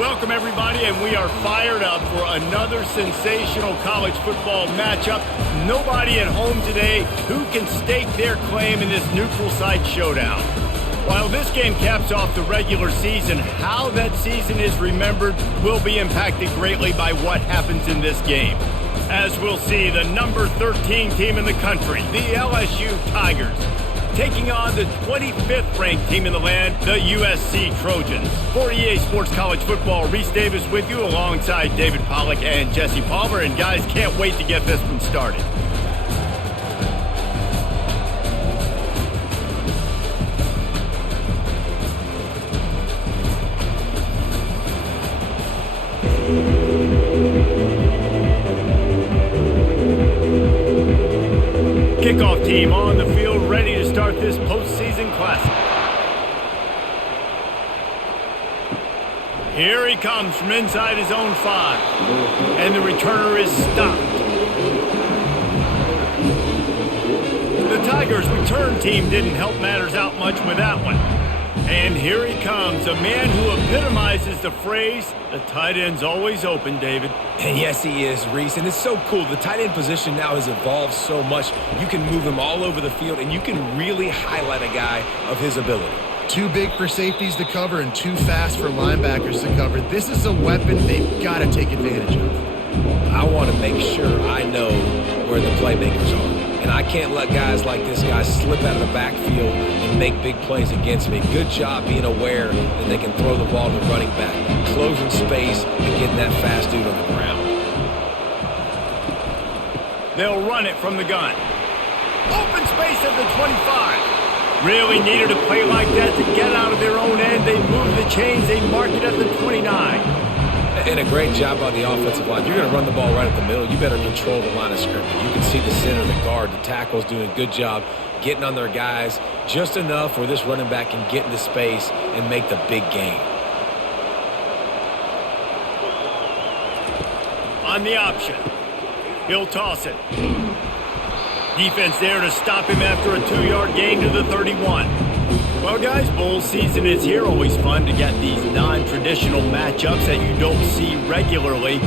Welcome, everybody, and we are fired up for another sensational college football matchup. Nobody at home today who can stake their claim in this neutral site showdown. While this game caps off the regular season, how that season is remembered will be impacted greatly by what happens in this game. As we'll see, the number 13 team in the country, the LSU Tigers, taking on the 25th ranked team in the land, the USC Trojans. For EA Sports College Football, Reese Davis with you alongside David Pollack and Jesse Palmer. And guys, can't wait to get this one started. Kickoff team on the field, ready to start this postseason classic. Here he comes from inside his own 5, and the returner is stopped. The Tigers' return team didn't help matters out much with that one. And here he comes, a man who epitomizes the phrase, the tight end's always open, David. And yes, he is, Reese, and it's so cool. The tight end position now has evolved so much. You can move him all over the field, and you can really highlight a guy of his ability. Too big for safeties to cover and too fast for linebackers to cover. This is a weapon they've got to take advantage of. I want to make sure I know where the playmakers are. And I can't let guys like this guy slip out of the backfield and make big plays against me. Good job being aware that they can throw the ball to the running back, closing space, and getting that fast dude on the ground. They'll run it from the gun. Open space at the 25. Really needed a play like that to get out of their own end. They move the chains. They mark it at the 29. And a great job by the offensive line. You're going to run the ball right at the middle. You better control the line of scrimmage. You can see the center, the guard, the tackle's doing a good job getting on their guys just enough where this running back can get into space and make the big gain. On the option, he'll toss it. Defense there to stop him after a 2-yard gain to the 31. Well, guys, bowl season is here. Always fun to get these non-traditional matchups that you don't see regularly.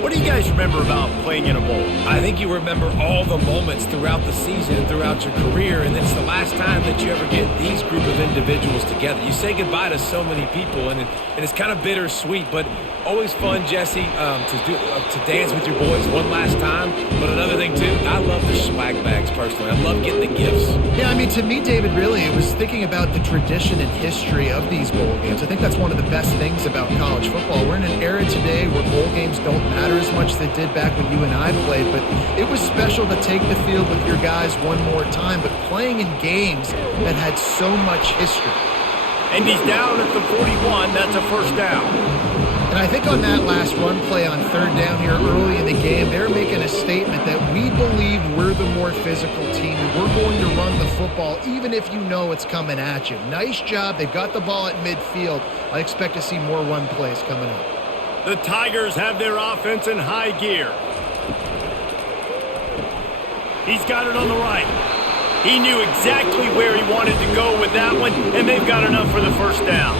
What do you guys remember about playing in a bowl? I think you remember all the moments throughout the season, throughout your career, and it's the last time that you ever get these group of individuals together. You say goodbye to so many people, and it's kind of bittersweet, but always fun, Jesse, to dance with your boys one last time. But another thing, too, I love the swag bags, personally. I love getting the gifts. Yeah, I mean, to me, David, really, it was thinking about the tradition and history of these bowl games. I think that's one of the best things about college football. We're in an era today where bowl games don't matter as much as they did back when you and I played, but it was special to take the field with your guys one more time, but playing in games that had so much history. And he's down at the 41. That's a first down. And I think on that last run play on third down here early in the game, they're making a statement that we believe we're the more physical team and we're going to run the football even if you know it's coming at you. Nice job. They've got the ball at midfield. I expect to see more run plays coming up. The Tigers have their offense in high gear. He's got it on the right. He knew exactly where he wanted to go with that one, and they've got enough for the first down.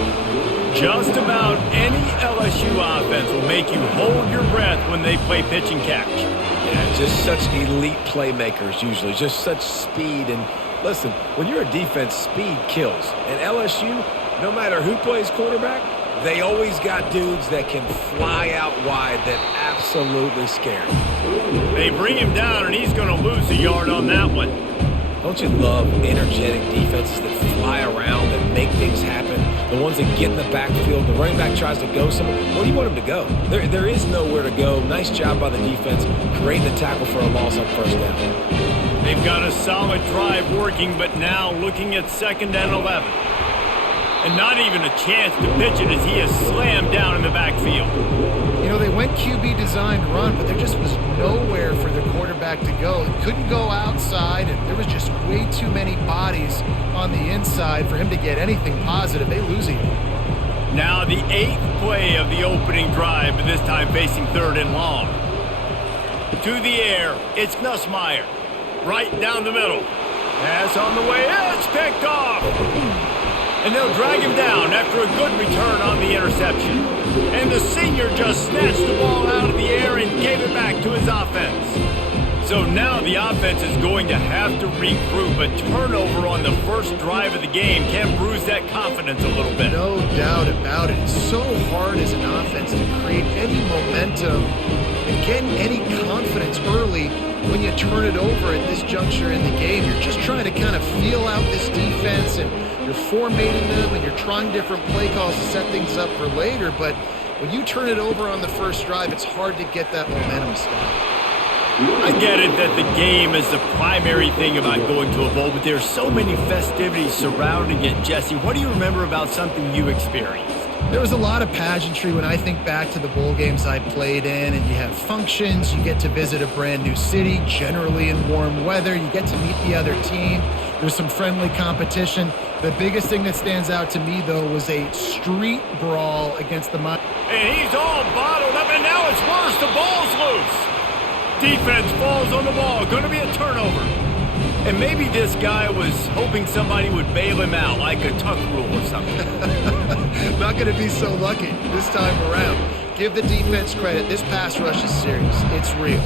Just about any LSU offense will make you hold your breath when they play pitch and catch. Yeah, just such elite playmakers usually, just such speed. And listen, when you're a defense, speed kills. And LSU, no matter who plays quarterback, they always got dudes that can fly out wide that absolutely scare them. They bring him down, and he's going to lose a yard on that one. Don't you love energetic defenses that fly around, that make things happen? The ones that get in the backfield, the running back tries to go somewhere. Where do you want him to go? There is nowhere to go. Nice job by the defense, creating the tackle for a loss on first down. They've got a solid drive working, but now looking at 2nd and 11. And not even a chance to pitch it as he is slammed down in the backfield. You know, they went QB designed run, but there just was nowhere for the quarterback to go. He couldn't go outside, and there was just way too many bodies on the inside for him to get anything positive. They lose him. Now the 8th play of the opening drive, but this time facing 3rd and long. To the air, it's Nussmeier. Right down the middle. Pass on the way, it's picked off. And they'll drag him down after a good return on the interception. And the senior just snatched the ball out of the air and gave it back to his offense. So now the offense is going to have to regroup. A turnover on the first drive of the game can bruise that confidence a little bit. No doubt about it. It's so hard as an offense to create any momentum and get any confidence early when you turn it over at this juncture in the game. You're just trying to kind of feel out this defense, and you're formatting them, and you're trying different play calls to set things up for later. But when you turn it over on the first drive, it's hard to get that momentum started. I get it that the game is the primary thing about going to a bowl, but there's so many festivities surrounding it. Jesse, what do you remember about something you experienced? There was a lot of pageantry when I think back to the bowl games I played in, and you have functions, you get to visit a brand new city, generally in warm weather, you get to meet the other team, there's some friendly competition. The biggest thing that stands out to me, though, was a street brawl against the Miami. And he's all bottled up, and now it's worse, the ball's loose. Defense falls on the ball, going to be a turnover. And maybe this guy was hoping somebody would bail him out, like a tuck rule or something. Not going to be so lucky this time around. Give the defense credit. This pass rush is serious. It's real.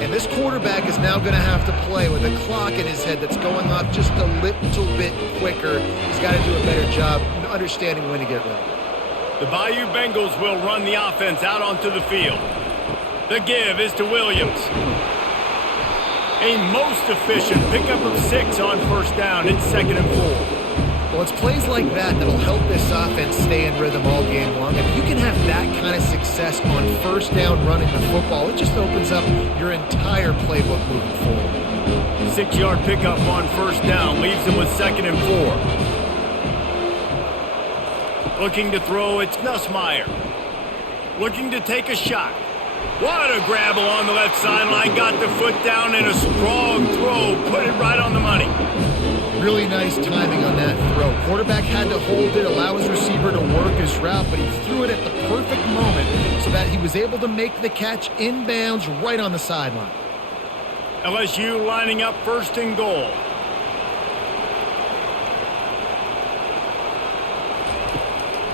And this quarterback is now going to have to play with a clock in his head that's going off just a little bit quicker. He's got to do a better job understanding when to get ready. The Bayou Bengals will run the offense out onto the field. The give is to Williams. A most efficient pickup of 6 on first down. It's 2nd and 4. Well, it's plays like that that'll help this offense stay in rhythm all game long. If you can have that kind of success on first down running the football, it just opens up your entire playbook moving forward. 6-yard pickup on first down leaves him with 2nd and 4. Looking to throw, it's Nussmeier. Looking to take a shot. What a grab along the left sideline. Got the foot down in a strong throw. Put it right on the money. Really nice timing on that throw. Quarterback had to hold it, allow his receiver to work his route, but he threw it at the perfect moment so that he was able to make the catch inbounds right on the sideline. LSU lining up 1st and goal.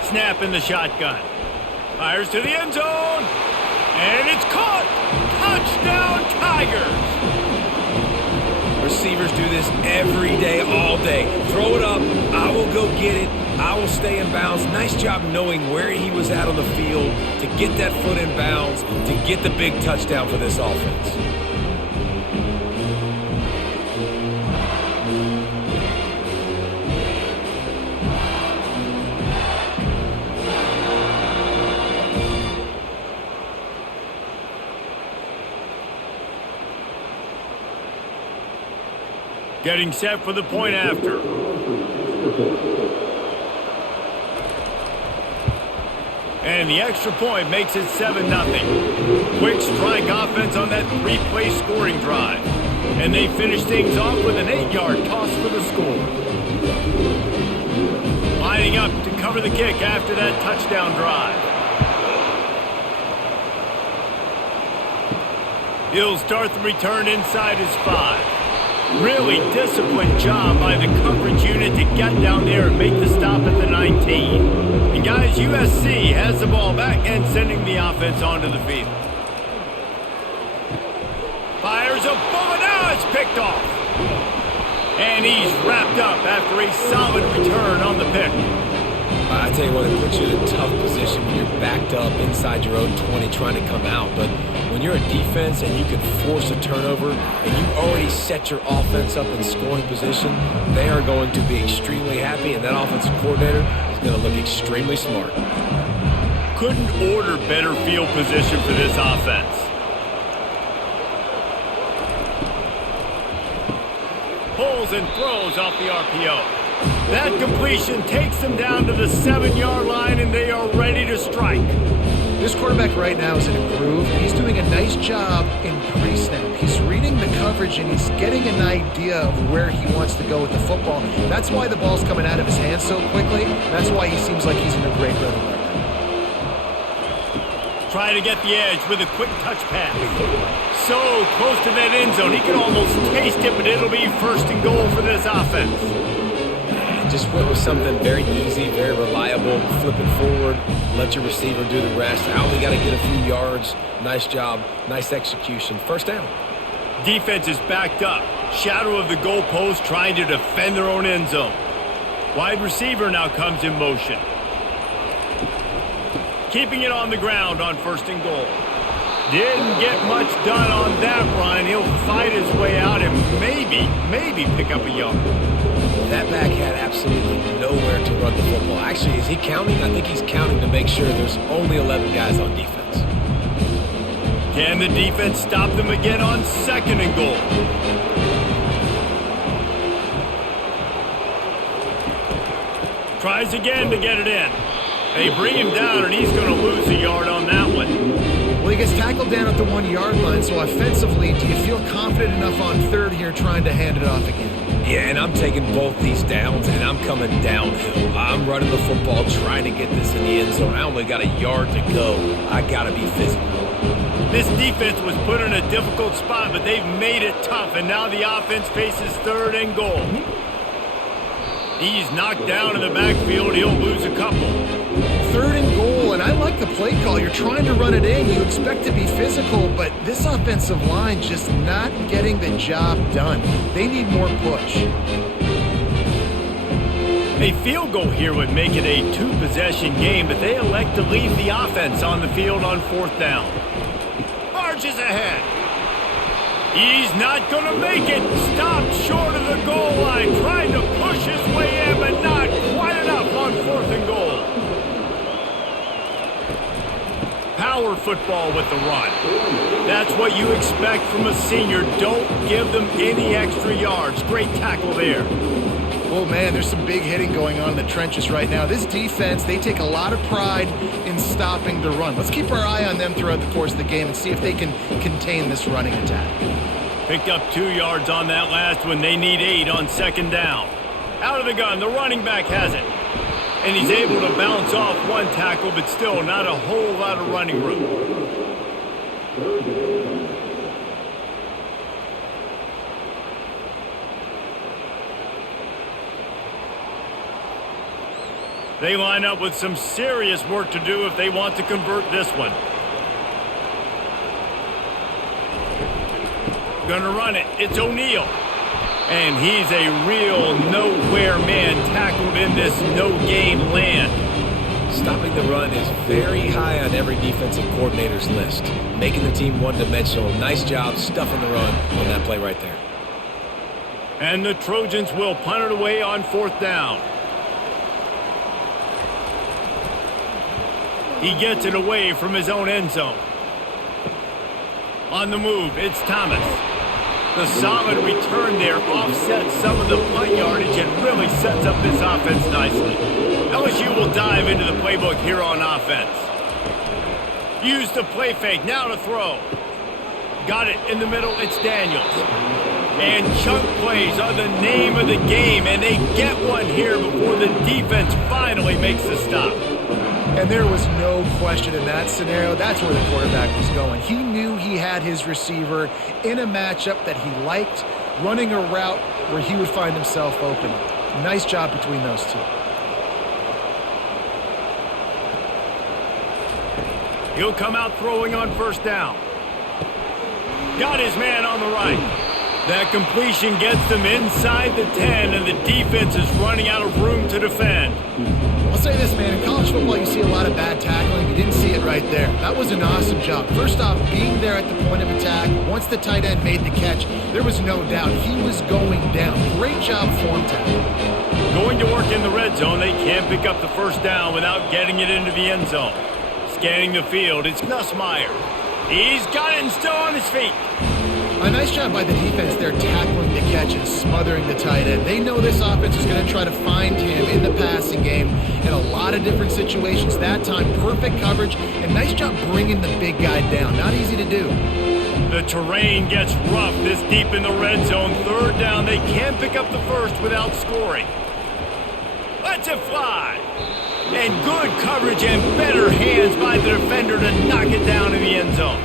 Snap in the shotgun. Fires to the end zone. And it's caught! Touchdown, Tigers! Receivers do this every day, all day. Throw it up, I will go get it, I will stay in bounds. Nice job knowing where he was at on the field to get that foot in bounds, to get the big touchdown for this offense. Getting set for the point after. And the extra point makes it 7-0. Quick strike offense on that 3-play scoring drive. And they finish things off with an 8-yard toss for the score. Lining up to cover the kick after that touchdown drive. He'll start the return inside his 5. Really disciplined job by the coverage unit to get down there and make the stop at the 19. And guys, USC has the ball back and sending the offense onto the field. Fires a bullet, now it's picked off. And he's wrapped up after a solid return on the pick. I tell you what, it puts you in a tough position when you're backed up inside your own 20 trying to come out. But when you're a defense and you can force a turnover and you already set your offense up in scoring position, they are going to be extremely happy, and that offensive coordinator is going to look extremely smart. Couldn't order better field position for this offense. Pulls and throws off the RPO. That completion takes them down to the 7-yard line, and they are ready to strike. This quarterback right now is in a groove. He's doing a nice job in pre-snap. He's reading the coverage, and he's getting an idea of where he wants to go with the football. That's why the ball's coming out of his hands so quickly. That's why he seems like he's in a great rhythm right now. Trying to get the edge with a quick touch pass. So close to that end zone, he can almost taste it, but it'll be 1st and goal for this offense. just went with something very easy, very reliable. Flip it forward, let your receiver do the rest. I only got to get a few yards. Nice job, nice execution. First down. Defense is backed up. Shadow of the goalpost trying to defend their own end zone. Wide receiver now comes in motion. Keeping it on the ground on 1st and goal. Didn't get much done on that run. He'll fight his way out and maybe pick up a yard. That back had absolutely nowhere to run the football. Actually, is he counting? I think he's counting to make sure there's only 11 guys on defense. Can the defense stop them again on 2nd and goal? Tries again to get it in. They bring him down, and he's going to lose a yard on that one. Well, he gets tackled down at the 1-yard line, so offensively, do you feel confident enough on 3rd here trying to hand it off again? Yeah, and I'm taking both these downs, and I'm coming downhill. I'm running the football, trying to get this in the end zone. I only got a yard to go. I got to be physical. This defense was put in a difficult spot, but they've made it tough, and now the offense faces 3rd and goal. He's knocked down in the backfield. He'll lose a couple. 3rd and goal, and I like the play call. You're trying to run it in. You expect to be physical, but this offensive line just not getting the job done. They need more push. A field goal here would make it a 2-possession game, but they elect to leave the offense on the field on 4th down. Marches ahead. He's not going to make it. Stopped short of the goal line. Trying to push his way in, but not quite enough on 4th and goal. Power football with the run. That's what you expect from a senior. Don't give them any extra yards. Great tackle there. Oh, man, there's some big hitting going on in the trenches right now. This defense, they take a lot of pride in stopping the run. Let's keep our eye on them throughout the course of the game and see if they can contain this running attack. Picked up 2 yards on that last one. They need 8 on 2nd down. Out of the gun, the running back has it. And he's able to bounce off 1 tackle, but still not a whole lot of running room. They line up with some serious work to do if they want to convert this one. Gonna run it. It's O'Neal. And he's a real nowhere man tackled in this no-gain land. Stopping the run is very high on every defensive coordinator's list. Making the team one-dimensional. Nice job stuffing the run on that play right there. And the Trojans will punt it away on 4th down. He gets it away from his own end zone. On the move, it's Thomas. The solid return there offsets some of the punt yardage and really sets up this offense nicely. LSU will dive into the playbook here on offense. Use the play fake, now to throw. Got it in the middle, it's Daniels. And chunk plays are the name of the game, and they get one here before the defense finally makes the stop. And there was no question in that scenario. That's where the quarterback was going. He knew he had his receiver in a matchup that he liked, running a route where he would find himself open. Nice job between those two. He'll come out throwing on 1st down. Got his man on the right. That completion gets them inside the 10, and the defense is running out of room to defend. I'll say this, man. In college football, you see a lot of bad tackling. You didn't see it right there. That was an awesome job. First off, being there at the point of attack. Once the tight end made the catch, there was no doubt he was going down. Great job form tackle. Going to work in the red zone, they can't pick up the 1st down without getting it into the end zone. Scanning the field, it's Nussmeier. He's got it and still on his feet. A nice job by the defense there, tackling the catch and smothering the tight end. They know this offense is going to try to find him in the passing game in a lot of different situations. That time, perfect coverage, and nice job bringing the big guy down. Not easy to do. The terrain gets rough this deep in the red zone. 3rd down, they can't pick up the 1st without scoring. Lets it fly. And good coverage and better hands by the defender to knock it down in the end zone.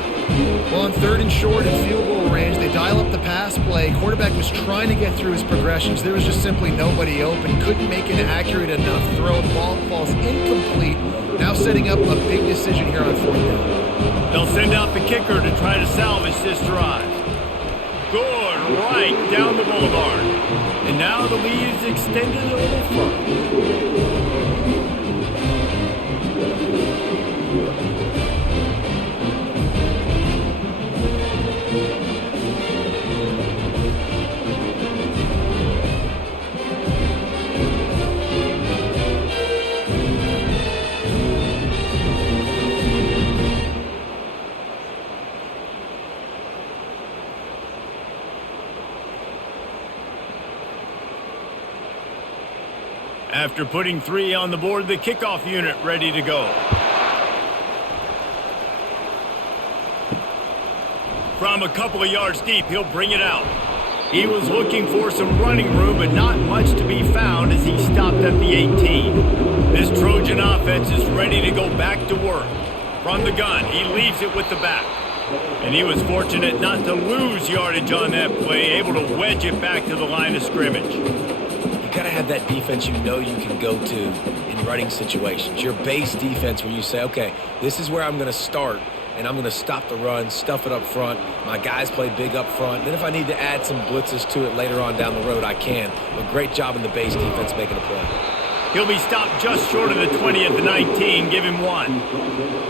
Well, on 3rd and short and field goal range, they dial up the pass play. Quarterback was trying to get through his progressions. There was just simply nobody open. Couldn't make an accurate enough throw. The ball falls incomplete. Now setting up a big decision here on 4th down. They'll send out the kicker to try to salvage this drive. Good, right down the boulevard. And now the lead is extended a little further. After putting 3 on the board, the kickoff unit ready to go. From a couple of yards deep, he'll bring it out. He was looking for some running room, but not much to be found as he stopped at the 18. This Trojan offense is ready to go back to work. From the gun, he leaves it with the back. And he was fortunate not to lose yardage on that play, able to wedge it back to the line of scrimmage. You got to have that defense you know you can go to in running situations. Your base defense where you say, okay, this is where I'm going to start, and I'm going to stop the run, stuff it up front. My guys play big up front. Then if I need to add some blitzes to it later on down the road, I can. But great job in the base defense making a play. He'll be stopped just short of the 20 at the 19. Give him 1. You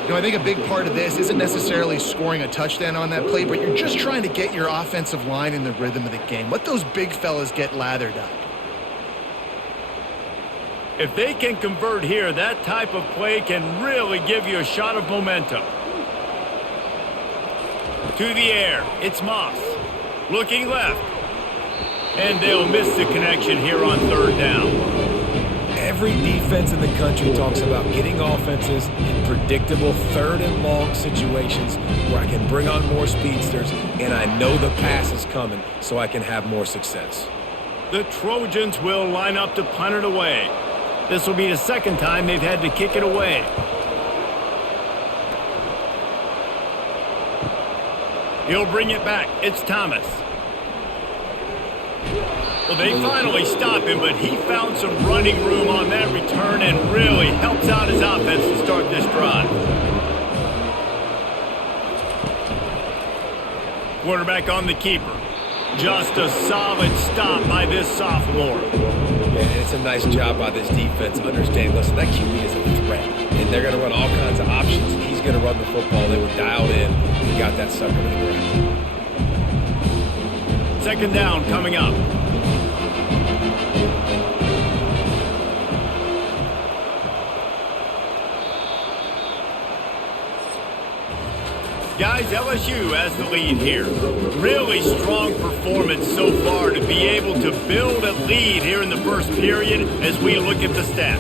know, I think a big part of this isn't necessarily scoring a touchdown on that play, but you're just trying to get your offensive line in the rhythm of the game. Let those big fellas get lathered up. If they can convert here, that type of play can really give you a shot of momentum. To the air, it's Moss. Looking left. And they'll miss the connection here on 3rd down. Every defense in the country talks about getting offenses in predictable 3rd and long situations where I can bring on more speedsters and I know the pass is coming so I can have more success. The Trojans will line up to punt it away. This will be the 2nd time they've had to kick it away. He'll bring it back. It's Thomas. Well, they finally stop him, but he found some running room on that return and really helps out his offense to start this drive. Quarterback on the keeper. Just a solid stop by this sophomore. Yeah, and it's a nice job by this defense understanding, listen, that QB is a threat. And they're going to run all kinds of options, and he's going to run the football. They were dialed in and got that sucker to the ground. 2nd down coming up. Guys, LSU has the lead here. Really strong performance so far to be able to build a lead here in the first period as we look at the stats.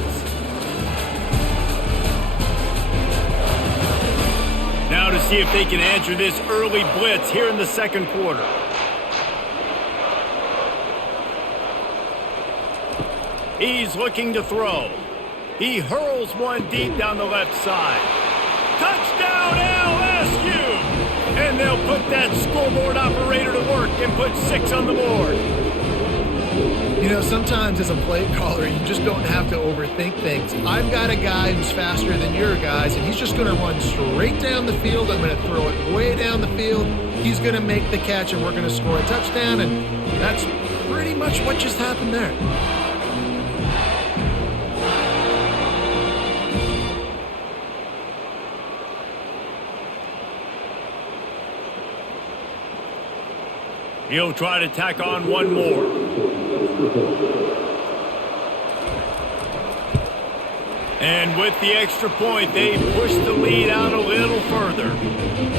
Now to see if they can answer this early blitz here in the 2nd quarter. He's looking to throw. He hurls one deep down the left side. Touchdown LSU! And they'll put that scoreboard operator to work and put 6 on the board. You know, sometimes as a play caller, you just don't have to overthink things. I've got a guy who's faster than your guys, and he's just going to run straight down the field. I'm going to throw it way down the field. He's going to make the catch, and we're going to score a touchdown, and that's pretty much what just happened there. He'll try to tack on one more. And with the extra point, they push the lead out a little further.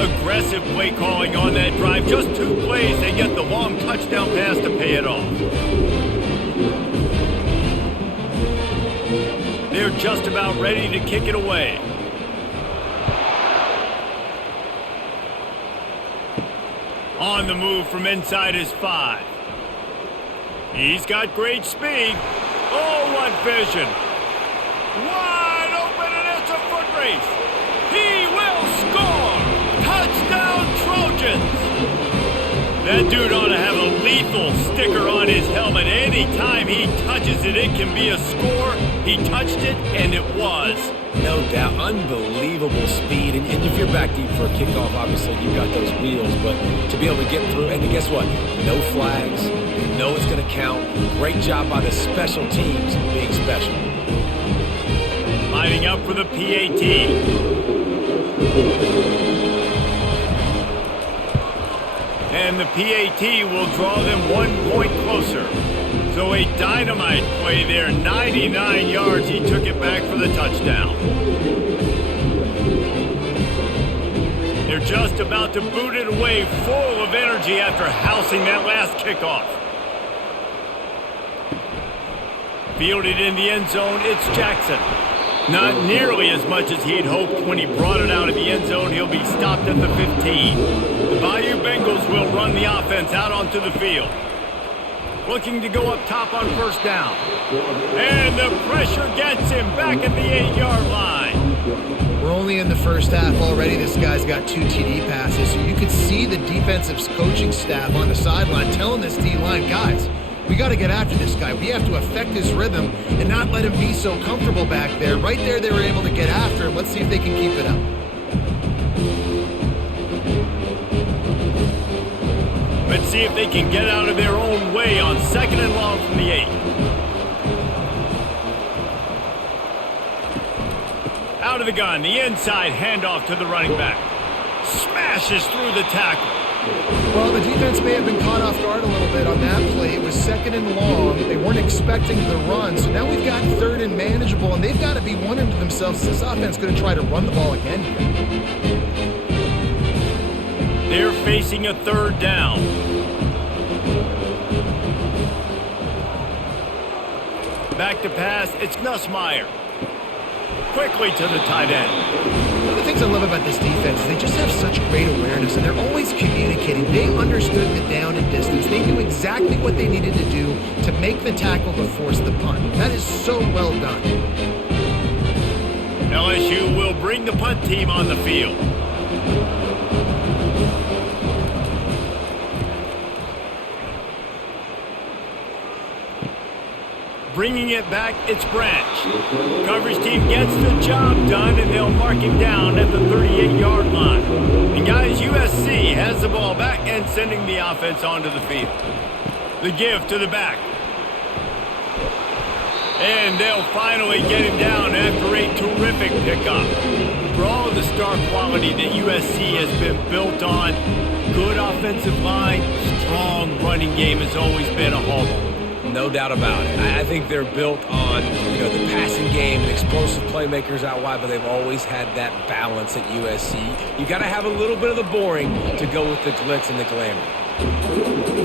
Aggressive play calling on that drive. Just 2 plays, they get the long touchdown pass to pay it off. They're just about ready to kick it away. On the move from inside his 5. He's got great speed. Oh, what vision. Wide open, and it's a foot race. He will score. Touchdown, That dude ought to have a lethal sticker on his helmet. Anytime he touches it, it can be a score. He touched it, and it was. No doubt. Unbelievable speed. And if you're back deep for a kickoff, obviously you've got those wheels. But to be able to get through, and guess what? No flags. You know it's going to count. Great job by the special teams being special. Lining up for the PAT. And the PAT will draw them 1 point closer. So a dynamite play there, 99 yards. He took it back for the touchdown. They're just about to boot it away, full of energy after housing that last kickoff. Fielded in the end zone, it's Jackson. Not nearly as much as he'd hoped when he brought it out of the end zone. He'll be stopped at the 15. The Bayou Bengals will run the offense out onto the field. Looking to go up top on first down. And the pressure gets him back at the 8-yard line. We're only in the first half already. This guy's got 2 TD passes. So you could see the defensive coaching staff on the sideline telling this D-line, guys, we got to get after this guy. We have to affect his rhythm and not let him be so comfortable back there. Right there, they were able to get after him. Let's see if they can keep it up. Let's see if they can get out of their own way on 2nd and long from the 8. Out of the gun, the inside handoff to the running back. Smashes through the tackle. Well, the defense may have been caught off guard a little bit on that play. It was 2nd and long. They weren't expecting the run. So now we've got 3rd and manageable, and they've got to be wondering to themselves, is this offense going to try to run the ball again here? They're facing a 3rd down. Back to pass, it's Nussmeier. Quickly to the tight end. One of the things I love about this defense is they just have such great awareness, and they're always communicating. They understood the down and distance. They knew exactly what they needed to do to make the tackle to force the punt. That is so well done. LSU will bring the punt team on the field. Bringing it back, it's Branch. Coverage team gets the job done, and they'll mark him down at the 38-yard line. And guys, USC has the ball back and sending the offense onto the field. The give to the back. And they'll finally get him down after a terrific pickup. For all of the star quality that USC has been built on, good offensive line, strong running game has always been a hallmark. No doubt about it. I think they're built on, the passing game and explosive playmakers out wide, but they've always had that balance at USC. You got to have a little bit of the boring to go with the glitz and the glamour.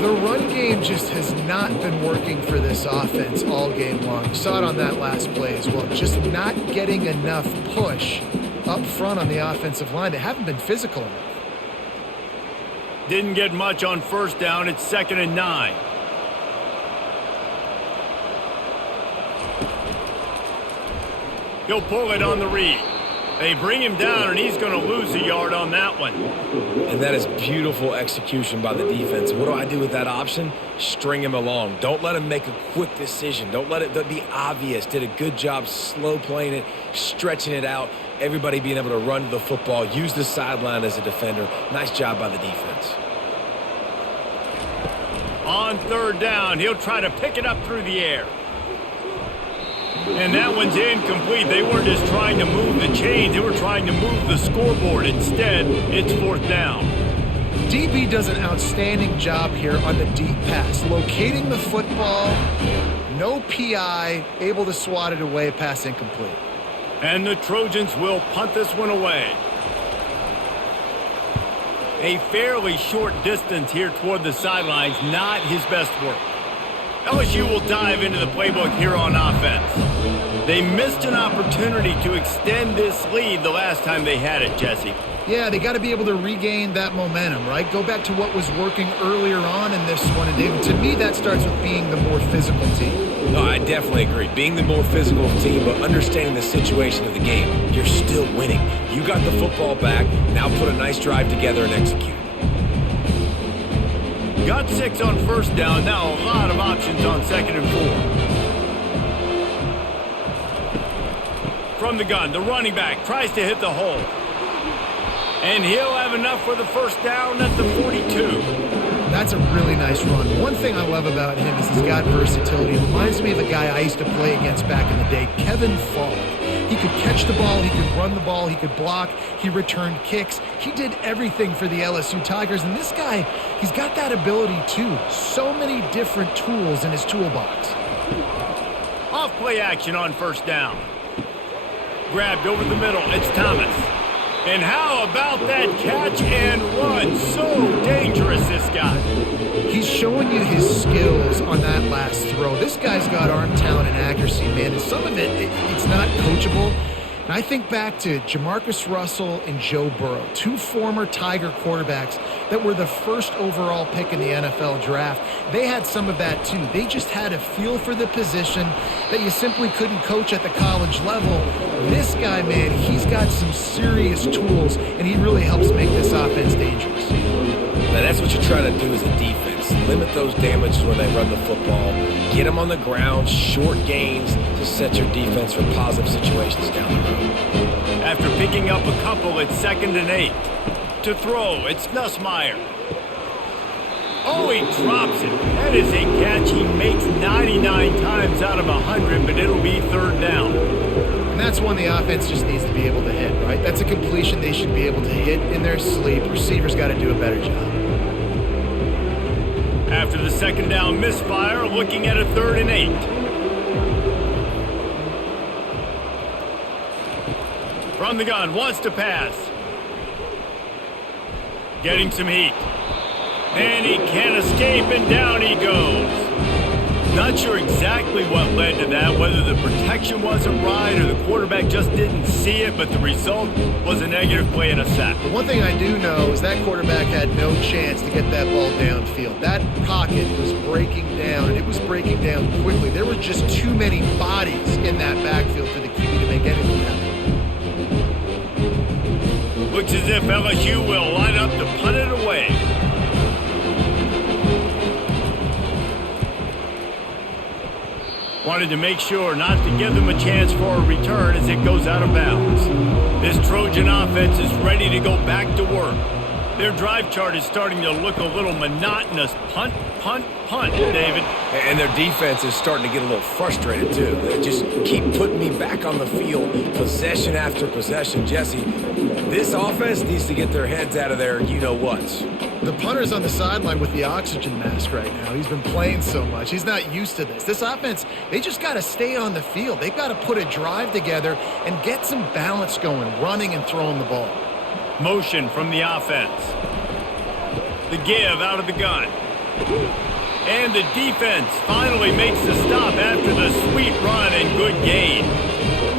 The run game just has not been working for this offense all game long. You saw it on that last play as well. Just not getting enough push up front on the offensive line. They haven't been physical enough. Didn't get much on first down. It's 2nd and 9. He'll pull it on the read. They bring him down, and he's going to lose a yard on that one. And that is beautiful execution by the defense. What do I do with that option? String him along. Don't let him make a quick decision. Don't let it be obvious. Did a good job slow playing it, stretching it out, everybody being able to run to the football, use the sideline as a defender. Nice job by the defense. On 3rd down, he'll try to pick it up through the air. And that one's incomplete. They weren't just trying to move the chains. They were trying to move the scoreboard. Instead, it's 4th down. DB does an outstanding job here on the deep pass. Locating the football, no PI, able to swat it away, pass incomplete. And the Trojans will punt this one away. A fairly short distance here toward the sidelines, not his best work. LSU will dive into the playbook here on offense. They missed an opportunity to extend this lead the last time they had it, Jesse. Yeah, they got to be able to regain that momentum, right? Go back to what was working earlier on in this one. And to me, that starts with being the more physical team. No, I definitely agree. Being the more physical team, but understanding the situation of the game. You're still winning. You got the football back. Now put a nice drive together and execute. Got 6 on first down. Now a lot of options on 2nd and 4. From the gun, the running back tries to hit the hole. And he'll have enough for the first down at the 42. That's a really nice run. One thing I love about him is he's got versatility. It reminds me of a guy I used to play against back in the day, Kevin Falk. He could catch the ball, he could run the ball, he could block, he returned kicks. He did everything for the LSU Tigers, and this guy, he's got that ability too. So many different tools in his toolbox. Off play action on first down. Grabbed over the middle, it's Thomas. And how about that catch and run? So dangerous, this guy. He's showing you his skills on that last throw. This guy's got arm talent and accuracy, man. And some of it's not coachable. And I think back to Jamarcus Russell and Joe Burrow, 2 former Tiger quarterbacks that were the first overall pick in the NFL draft. They had some of that too. They just had a feel for the position that you simply couldn't coach at the college level. This guy, man, he's got some serious tools, and he really helps make this offense dangerous. Now, that's what you try to do as a defense. Limit those damages when they run the football. Get them on the ground, short gains to set your defense for positive situations down the road. After picking up a couple, it's 2nd and 8. To throw, it's Nussmeier. Oh, he drops it. That is a catch he makes 99 times out of 100, but it'll be 3rd down. And that's one the offense just needs to be able to hit, right? That's a completion they should be able to hit in their sleep. Receivers got to do a better job. After the 2nd down misfire, looking at a 3rd and 8. From the gun, wants to pass. Getting some heat. And he can't escape, and down he goes. Not sure exactly what led to that, whether the protection wasn't right or the quarterback just didn't see it, but the result was a negative play and a sack. But one thing I do know is that quarterback had no chance to get that ball downfield. That pocket was breaking down, and it was breaking down quickly. There were just too many bodies in that backfield for the QB to make anything happen. Looks as if LSU will line up to punt it away. Wanted to make sure not to give them a chance for a return as it goes out of bounds. This Trojan offense is ready to go back to work. Their drive chart is starting to look a little monotonous. Punt, punt, punt, David. And their defense is starting to get a little frustrated, too. They just keep putting me back on the field, possession after possession. Jesse, this offense needs to get their heads out of their you-know-whats. The punter's on the sideline with the oxygen mask right now. He's been playing so much. He's not used to this. This offense, they just got to stay on the field. They've got to put a drive together and get some balance going, running and throwing the ball. Motion from the offense. The give out of the gun. And the defense finally makes the stop after the sweet run and good gain.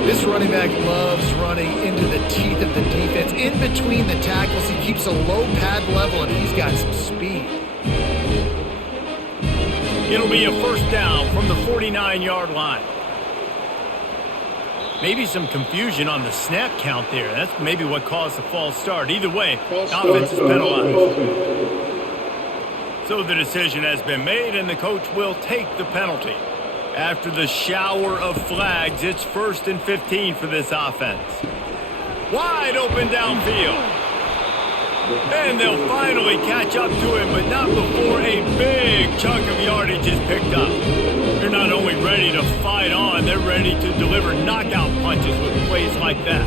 This running back loves running into the teeth of the defense. In between the tackles, he keeps a low pad level, and he's got some speed. It'll be a 1st down from the 49-yard line. Maybe some confusion on the snap count there. That's maybe what caused the false start. Either way, offense is penalized. So the decision has been made, and the coach will take the penalty. After the shower of flags, it's 1st and 15 for this offense. Wide open downfield. And they'll finally catch up to him, but not before a big chunk of yardage is picked up. They're not only ready to fight on, they're ready to deliver knockout punches with plays like that.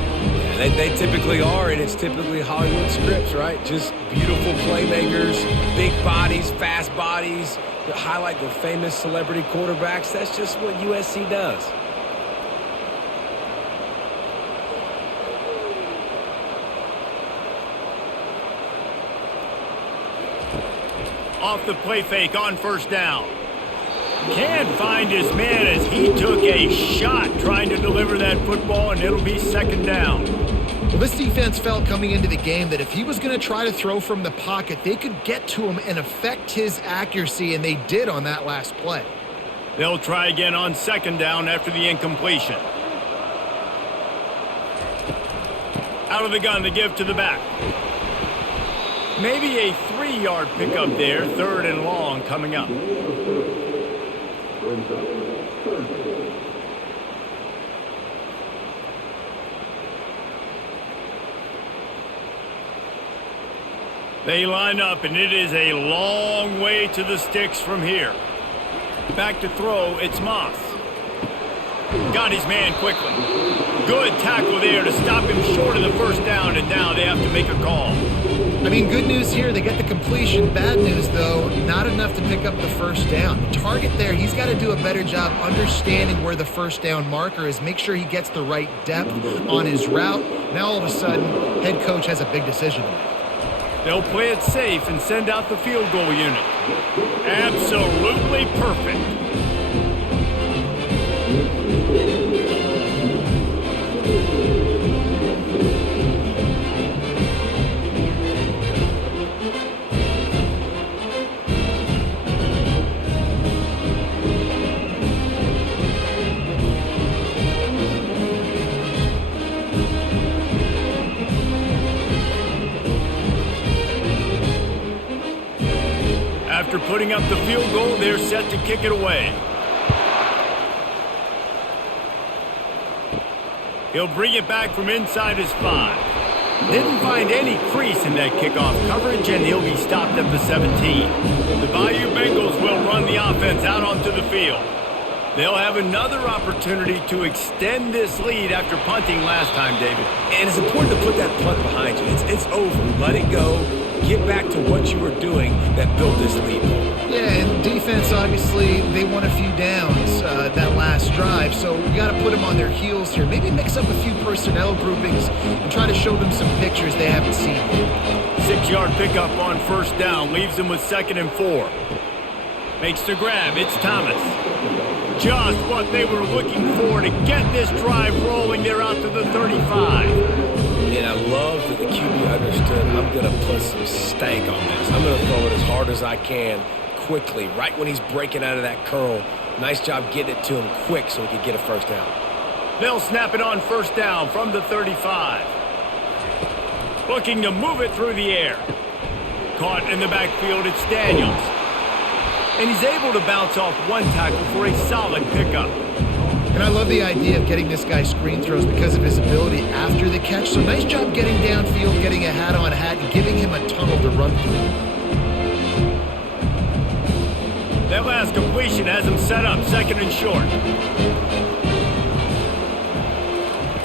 Yeah, they typically are, and it's typically Hollywood scripts, right? Just beautiful playmakers, big bodies, fast bodies, that highlight the famous celebrity quarterbacks. That's just what USC does. Off the play fake on 1st down. Can't find his man as he took a shot trying to deliver that football, and it'll be 2nd down. Well, this defense felt coming into the game that if he was going to try to throw from the pocket, they could get to him and affect his accuracy, and they did on that last play. They'll try again on 2nd down after the incompletion. Out of the gun, the give to the back. Maybe a 3-yard pickup there, 3rd and long coming up. They line up, and it is a long way to the sticks from here. Back to throw, it's Moss. Got his man quickly. Good tackle there to stop him short of the first down, and now they have to make a call. I mean, good news here, they get the completion. Bad news, though, not enough to pick up the first down. The target there, he's got to do a better job understanding where the first down marker is, make sure he gets the right depth on his route. Now, all of a sudden, head coach has a big decision to make. They'll play it safe and send out the field goal unit. Absolutely perfect. After putting up the field goal, they're set to kick it away. He'll bring it back from inside his 5. Didn't find any crease in that kickoff coverage, and he'll be stopped at the 17. The Bayou Bengals will run the offense out onto the field. They'll have another opportunity to extend this lead after punting last time, David. And it's important to put that punt behind you. It's over. Let it go. Get back to what you were doing that built this lead. Yeah, and defense, obviously, they won a few downs that last drive, so you got to put them on their heels here. Maybe mix up a few personnel groupings and try to show them some pictures they haven't seen yet. 6-yard pickup on first down, leaves them with 2nd and 4. Makes the grab, it's Thomas. Just what they were looking for to get this drive rolling. They're out to the 35. And I love that the QB understood, I'm going to put some stank on this. I'm going to throw it as hard as I can, quickly, right when he's breaking out of that curl. Nice job getting it to him quick so he could get a first down. They'll snap it on first down from the 35. Looking to move it through the air. Caught in the backfield, it's Daniels. And he's able to bounce off one tackle for a solid pickup. And I love the idea of getting this guy screen throws because of his ability after the catch. So nice job getting downfield, getting a hat-on-hat, and giving him a tunnel to run through. That last completion has him set up 2nd and short.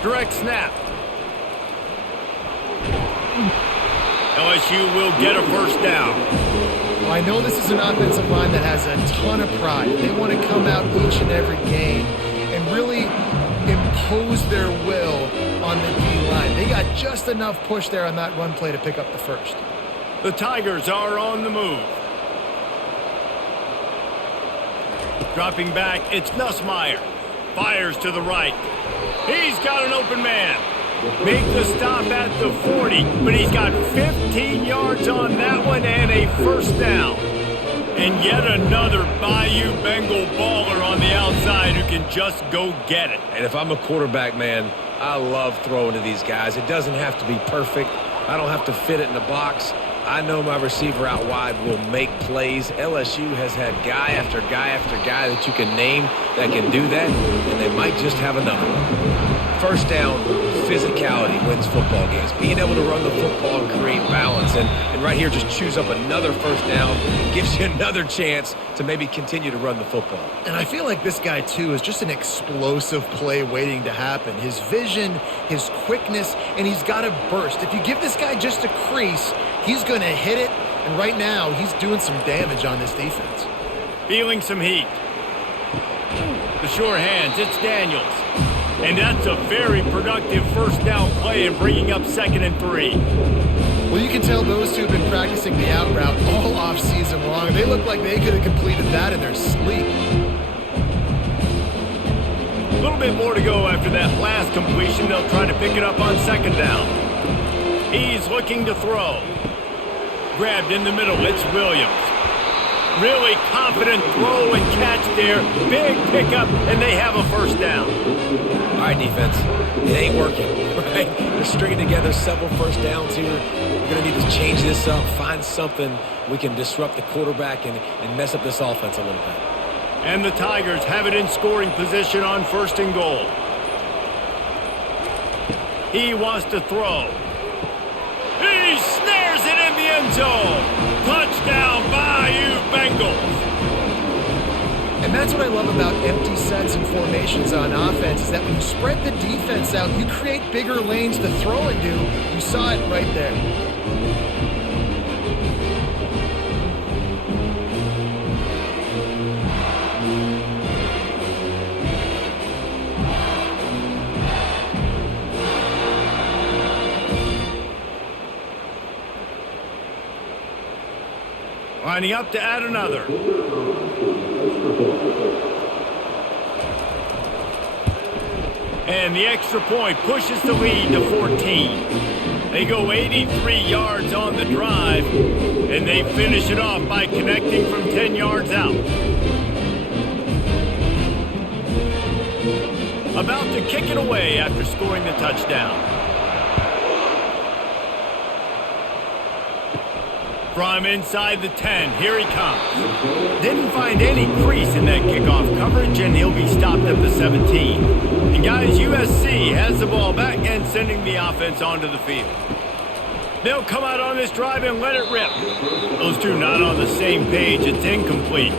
Direct snap. LSU will get a first down. Well, I know this is an offensive line that has a ton of pride. They want to come out each and every game and really impose their will on the D-line. They got just enough push there on that run play to pick up the first. The Tigers are on the move. Dropping back, it's Nussmeier. Fires to the right. He's got an open man. Make the stop at the 40, but he's got 15 yards on that one and a first down. And yet another Bayou Bengal baller on the outside who can just go get it. And if I'm a quarterback, man, I love throwing to these guys. It doesn't have to be perfect. I don't have to fit it in the box. I know my receiver out wide will make plays. LSU has had guy after guy after guy that you can name that can do that, and they might just have another one. First down, physicality wins football games. Being able to run the football and create balance. And right here, just choose up another first down. Gives you another chance to maybe continue to run the football. And I feel like this guy, too, is just an explosive play waiting to happen. His vision, his quickness, and he's got a burst. If you give this guy just a crease, he's going to hit it. And right now, he's doing some damage on this defense. Feeling some heat. The sure hands, it's Daniels. And that's a very productive first down play and bringing up 2nd and 3. Well, you can tell those two have been practicing the out route all off season long. They look like they could have completed that in their sleep. A little bit more to go after that last completion. They'll try to pick it up on 2nd down. He's looking to throw. Grabbed in the middle, it's Williams. Really confident throw and catch there. Big pickup, and they have a first down. All right, defense. It ain't working, right? They're stringing together several first downs here. We're going to need to change this up, find something we can disrupt the quarterback and mess up this offense a little bit. And the Tigers have it in scoring position on 1st and goal. He wants to throw. He snares it in the end zone. Touchdown, Bayou Bengals. And that's what I love about empty sets and formations on offense is that when you spread the defense out, you create bigger lanes to throw into. You saw it right there. Lining up to add another. And the extra point pushes the lead to 14. They go 83 yards on the drive, and they finish it off by connecting from 10 yards out. About to kick it away after scoring the touchdown. From inside the 10, here he comes. Didn't find any crease in that kickoff coverage, and he'll be stopped at the 17. And guys, USC has the ball back and sending the offense onto the field. They'll come out on this drive and let it rip. Those two not on the same page. It's incomplete.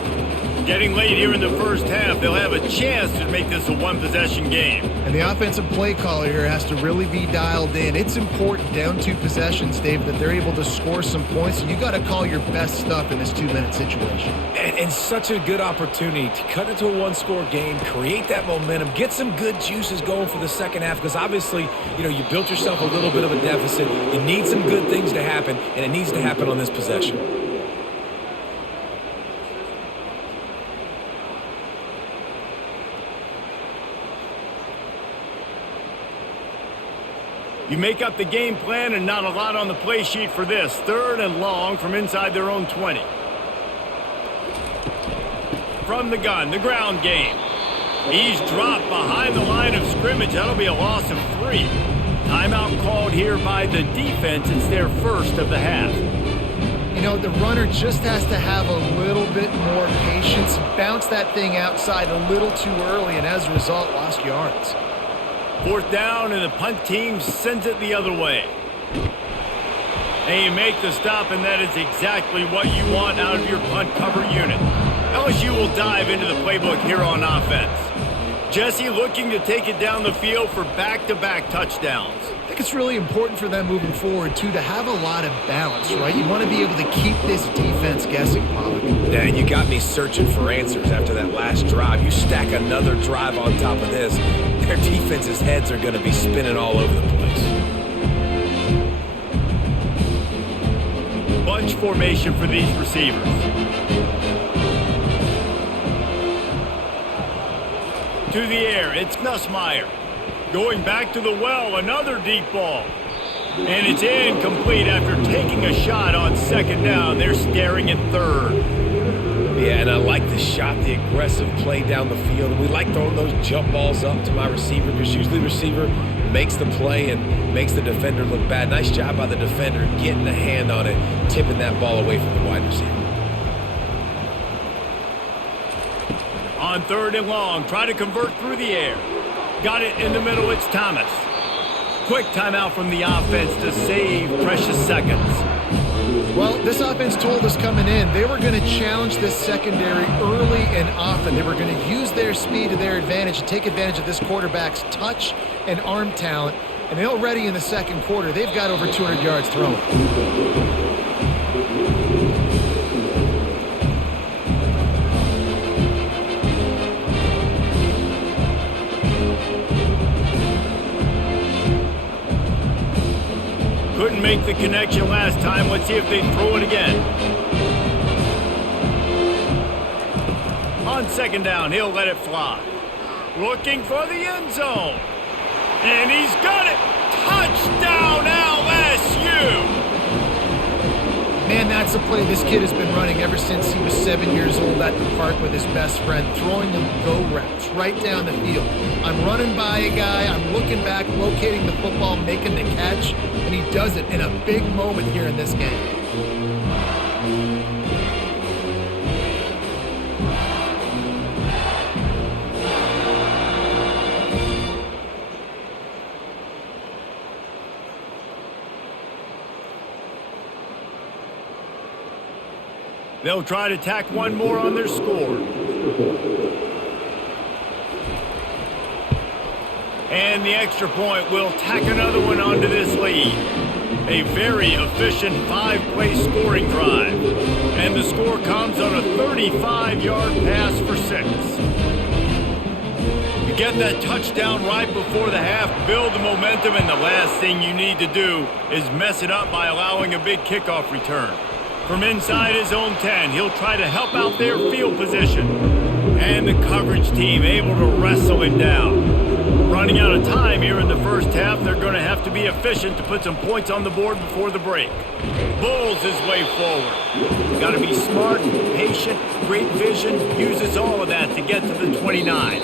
Getting late here in the first half, they'll have a chance to make this a one-possession game. And the offensive play caller here has to really be dialed in. It's important down 2 possessions, Dave, that they're able to score some points. And you got to call your best stuff in this 2-minute situation. And such a good opportunity to cut into a one-score game, create that momentum, get some good juices going for the second half. Because obviously, you built yourself a little bit of a deficit. You need some good things to happen, and it needs to happen on this possession. You make up the game plan and not a lot on the play sheet for this. 3rd and long from inside their own 20. From the gun, the ground game. He's dropped behind the line of scrimmage. That'll be a loss of 3. Timeout called here by the defense. It's their first of the half. The runner just has to have a little bit more patience. Bounce that thing outside a little too early, and as a result, lost yards. 4th down, and the punt team sends it the other way. And you make the stop, and that is exactly what you want out of your punt cover unit. LSU will dive into the playbook here on offense. Jesse looking to take it down the field for back-to-back touchdowns. I think it's really important for them moving forward, too, to have a lot of balance, right? You want to be able to keep this defense guessing, Pollock. Yeah, and you got me searching for answers after that last drive. You stack another drive on top of this, their defense's heads are going to be spinning all over the place. Bunch formation for these receivers. To the air, it's Nussmeier. Going back to the well, another deep ball. And it's incomplete after taking a shot on 2nd down. They're staring at 3rd. Yeah, and I like the shot, the aggressive play down the field. We like throwing those jump balls up to my receiver because usually the receiver makes the play and makes the defender look bad. Nice job by the defender getting a hand on it, tipping that ball away from the wide receiver. On 3rd and long, try to convert through the air. Got it in the middle, it's Thomas. Quick timeout from the offense to save precious seconds. Well, this offense told us coming in they were going to challenge this secondary early and often. They were going to use their speed to their advantage and take advantage of this quarterback's touch and arm talent. And already in the 2nd quarter, they've got over 200 yards thrown. Couldn't make the connection last time. Let's see if they throw it again. On 2nd down, he'll let it fly. Looking for the end zone. And he's got it. Touchdown, LSU! Man, that That's a play this kid has been running ever since he was 7 years old at the park with his best friend, throwing them go routes right down the field. I'm running by a guy, I'm looking back, locating the football, making the catch, and he does it in a big moment here in this game. They'll try to tack one more on their score. And the extra point will tack another one onto this lead. A very efficient 5-play scoring drive. And the score comes on a 35-yard pass for 6. You get that touchdown right before the half, build the momentum, and the last thing you need to do is mess it up by allowing a big kickoff return. From inside his own 10, he'll try to help out their field position. And the coverage team able to wrestle him down. Running out of time here in the first half, they're going to have to be efficient to put some points on the board before the break. Bulls his way forward. Got to be smart, patient, great vision, uses all of that to get to the 29.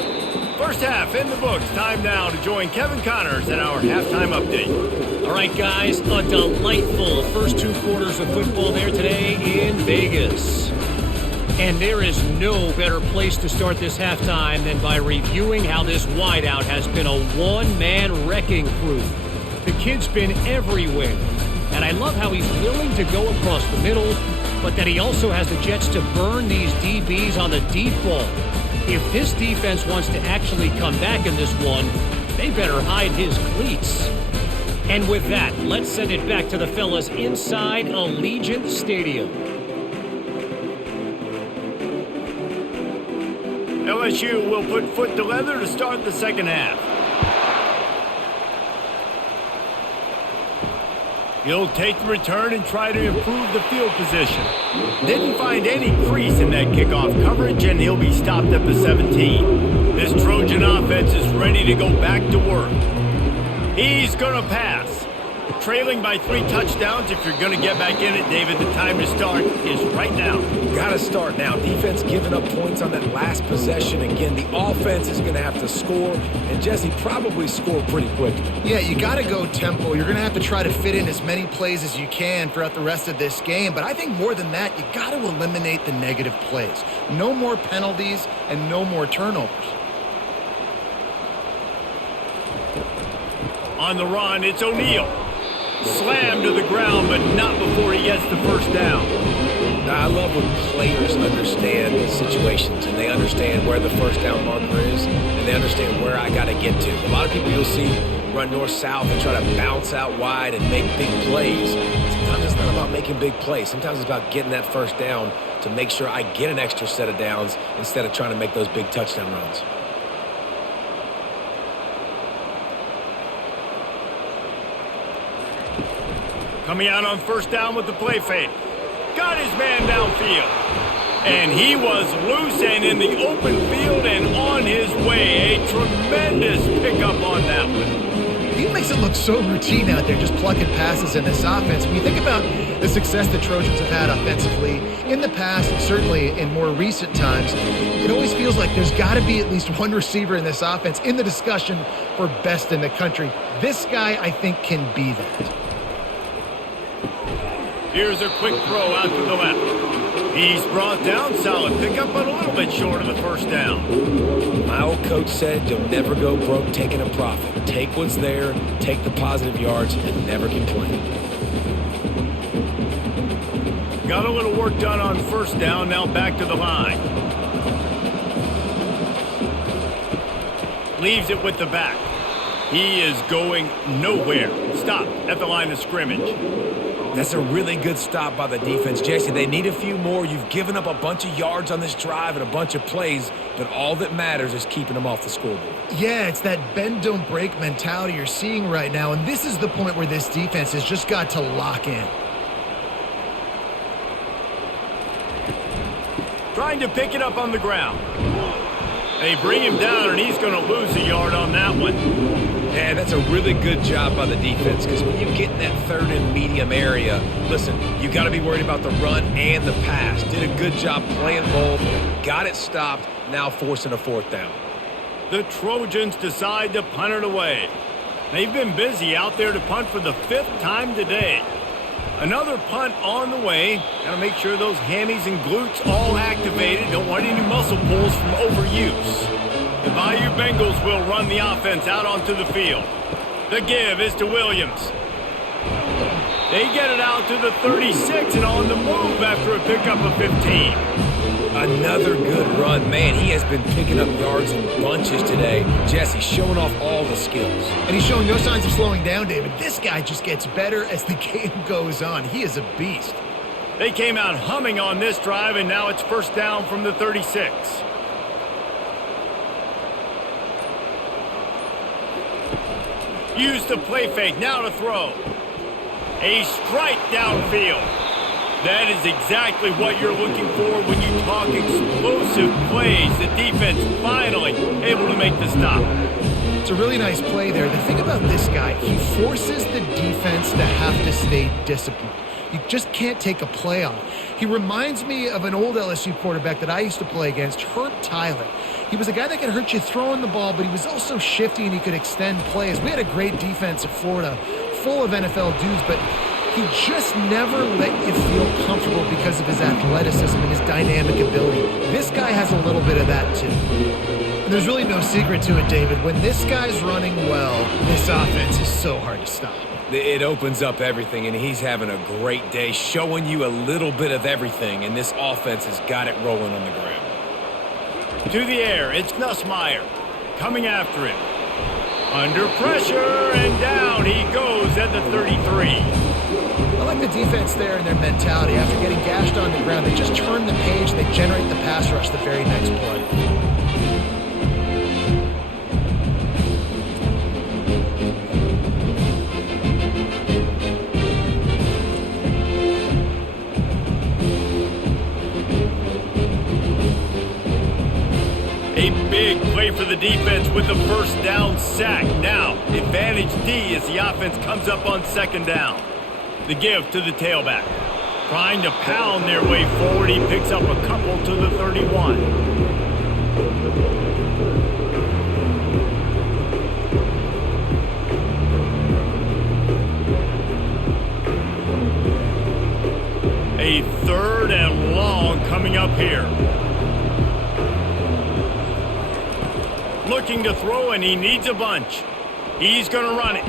First half in the books. Time now to join Kevin Connors in our halftime update. All right, guys, a delightful first 2 quarters of football there today in Vegas. And there is no better place to start this halftime than by reviewing how this wideout has been a one-man wrecking crew. The kid's been everywhere, and I love how he's willing to go across the middle, but that he also has the jets to burn these DBs on the deep ball. If this defense wants to actually come back in this one, they better hide his cleats. And with that, let's send it back to the fellas inside Allegiant Stadium. LSU will put foot to leather to start the second half. He'll take the return and try to improve the field position. Didn't find any crease in that kickoff coverage, and he'll be stopped at the 17. This Trojan offense is ready to go back to work. He's going to pass. Trailing by 3 touchdowns. If you're going to get back in it, David, the time to start is right now. Got to start now. Defense giving up points on that last possession. Again, the offense is going to have to score, and Jesse probably score pretty quickly. Yeah, you got to go tempo. You're going to have to try to fit in as many plays as you can throughout the rest of this game. But I think more than that, you got to eliminate the negative plays. No more penalties and no more turnovers. On the run, it's O'Neal. Slammed to the ground, but not before he gets the first down. Now, I love when players understand situations and they understand where the first down marker is and they understand where I got to get to. A lot of people you'll see run north-south and try to bounce out wide and make big plays. Sometimes it's not about making big plays. Sometimes it's about getting that first down to make sure I get an extra set of downs instead of trying to make those big touchdown runs. Coming out on first down with the play fake. Got his man downfield. And he was loose and in the open field and on his way. A tremendous pickup on that one. He makes it look so routine out there, just plucking passes in this offense. When you think about the success the Trojans have had offensively in the past, and certainly in more recent times, it always feels like there's got to be at least one receiver in this offense in the discussion for best in the country. This guy, I think, can be that. Here's a quick throw out to the left. He's brought down. Solid pickup, but a little bit short of the first down. My old coach said you'll never go broke taking a profit. Take what's there, take the positive yards, and never complain. Got a little work done on first down. Now back to the line. Leaves it with the back. He is going nowhere. Stop at the line of scrimmage. That's a really good stop by the defense, Jesse. They need a few more. You've given up a bunch of yards on this drive and a bunch of plays, but all that matters is keeping them off the scoreboard. Yeah, it's that bend, don't break mentality you're seeing right now, and this is the point where this defense has just got to lock in. Trying to pick it up on the ground. They bring him down, and he's going to lose a yard on that one. And that's a really good job by the defense, because when you get in that third and medium him area. Listen, you got to be worried about the run and the pass. Did a good job playing both, got it stopped, now forcing a fourth down. The Trojans decide to punt it away. They've been busy out there to punt for the 5th time today. Another punt on the way. Got to make sure those hammies and glutes all activated. Don't want any muscle pulls from overuse. The Bayou Bengals will run the offense out onto the field. The give is to Williams. They get it out to the 36 and on the move after a pickup of 15. Another good run. Man, he has been picking up yards in bunches today. Jesse showing off all the skills. And he's showing no signs of slowing down, David. This guy just gets better as the game goes on. He is a beast. They came out humming on this drive, and now it's first down from the 36. Use the play fake, now to throw. A strike downfield. That is exactly what you're looking for when you talk explosive plays. The defense finally able to make the stop. It's a really nice play there. The thing about this guy, he forces the defense to have to stay disciplined. You just can't take a play on. He reminds me of an old LSU quarterback that I used to play against, Herb Tyler. He was a guy that could hurt you throwing the ball, but he was also shifty and he could extend plays. We had a great defense at Florida, full of NFL dudes, but he just never let you feel comfortable because of his athleticism and his dynamic ability. This guy has a little bit of that too. And there's really no secret to it, David. When this guy's running well, this offense is so hard to stop. It opens up everything, and he's having a great day, showing you a little bit of everything, and this offense has got it rolling on the ground. To the air, it's Nussmeier coming after him. Under pressure, and down he goes at the 33. I like the defense there and their mentality. After getting gashed on the ground, they just turn the page and they generate the pass rush the very next play. A big play for the defense with the first down sack. Now, advantage D as the offense comes up on second down. The give to the tailback. Trying to pound their way forward. He picks up a couple to the 31. A 3rd and long coming up here. Looking to throw, and he needs a bunch. He's going to run it.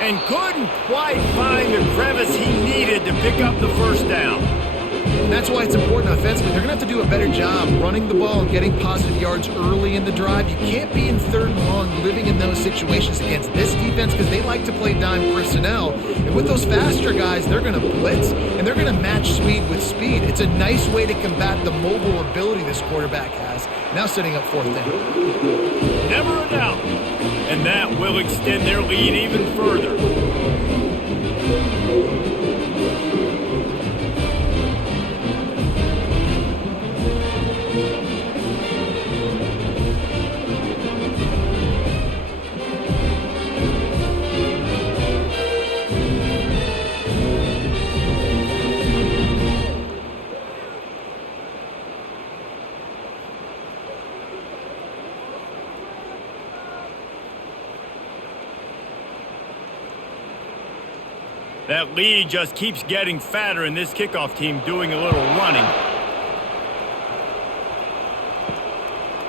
And couldn't quite find the crevice he needed to pick up the first down. And that's why it's important offensively. They're going to have to do a better job running the ball and getting positive yards early in the drive. You can't be in 3rd and long living in those situations against this defense because they like to play dime personnel. And with those faster guys, they're going to blitz, and they're going to match speed with speed. It's a nice way to combat the mobile ability this quarterback has. Now setting up 4th down. Never a doubt. And that will extend their lead even further. That lead just keeps getting fatter, and this kickoff team doing a little running.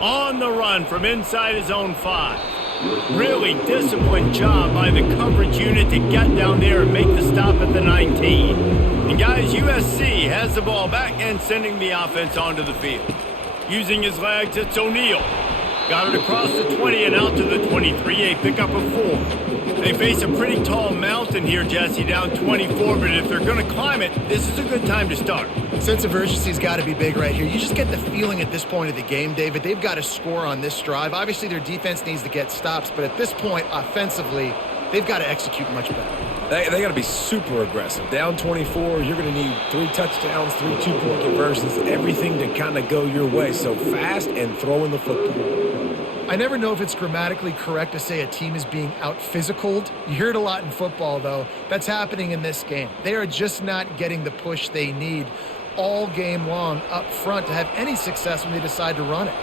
On the run from inside his own 5. Really disciplined job by the coverage unit to get down there and make the stop at the 19. And guys, USC has the ball back and sending the offense onto the field. Using his legs, it's O'Neal. Got it across the 20 and out to the 23, a pickup of 4. They face a pretty tall mountain here, Jesse, down 24, but if they're going to climb it, this is a good time to start. Sense of urgency's got to be big right here. You just get the feeling at this point of the game, David, they've got to score on this drive. Obviously, their defense needs to get stops, but at this point, offensively, they've got to execute much better. They got to be super aggressive. Down 24, you're going to need 3 touchdowns, 3 two-point conversions, everything to kind of go your way. So fast and throwing the football. I never know if it's grammatically correct to say a team is being out-physicaled. You hear it a lot in football, though. That's happening in this game. They are just not getting the push they need all game long up front to have any success when they decide to run it.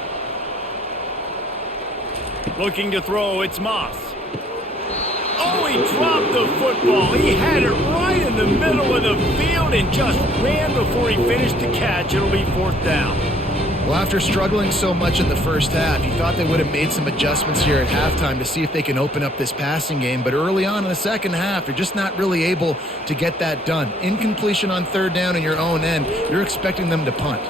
Looking to throw, it's Moss. Oh, he dropped the football. He had it right in the middle of the field and just ran before he finished the catch. It'll be 4th down. Well, after struggling so much in the first half, you thought they would have made some adjustments here at halftime to see if they can open up this passing game. But early on in the second half, they're just not really able to get that done. Incompletion on 3rd down in your own end, you're expecting them to punt.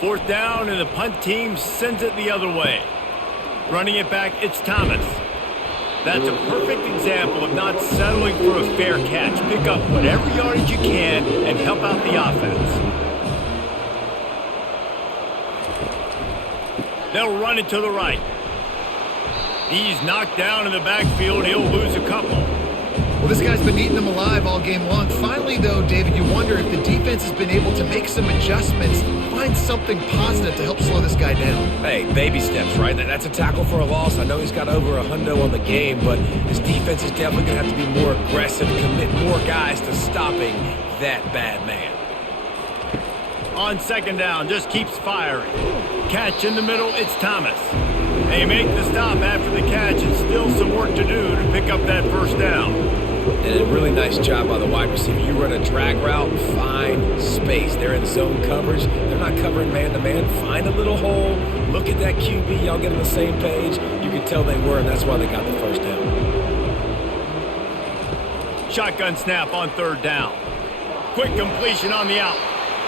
4th down, and the punt team sends it the other way. Running it back, it's Thomas. That's a perfect example of not settling for a fair catch. Pick up whatever yardage you can and help out the offense. They'll run it to the right. He's knocked down in the backfield. He'll lose a couple. Well, this guy's been eating them alive all game long. Finally, though, David, you wonder if the defense has been able to make some adjustments, find something positive to help slow this guy down. Hey, baby steps, right? That's a tackle for a loss. I know he's got over $100 on the game, but his defense is definitely going to have to be more aggressive, commit more guys to stopping that bad man. On 2nd down, just keeps firing. Catch in the middle, it's Thomas. They make the stop after the catch and still some work to do to pick up that 1st down. And a really nice job by the wide receiver. You run a drag route, find space. They're in zone coverage. They're not covering man-to-man. Find a little hole. Look at that QB. Y'all get on the same page. You can tell they were, and that's why they got the 1st down. Shotgun snap on 3rd down. Quick completion on the out.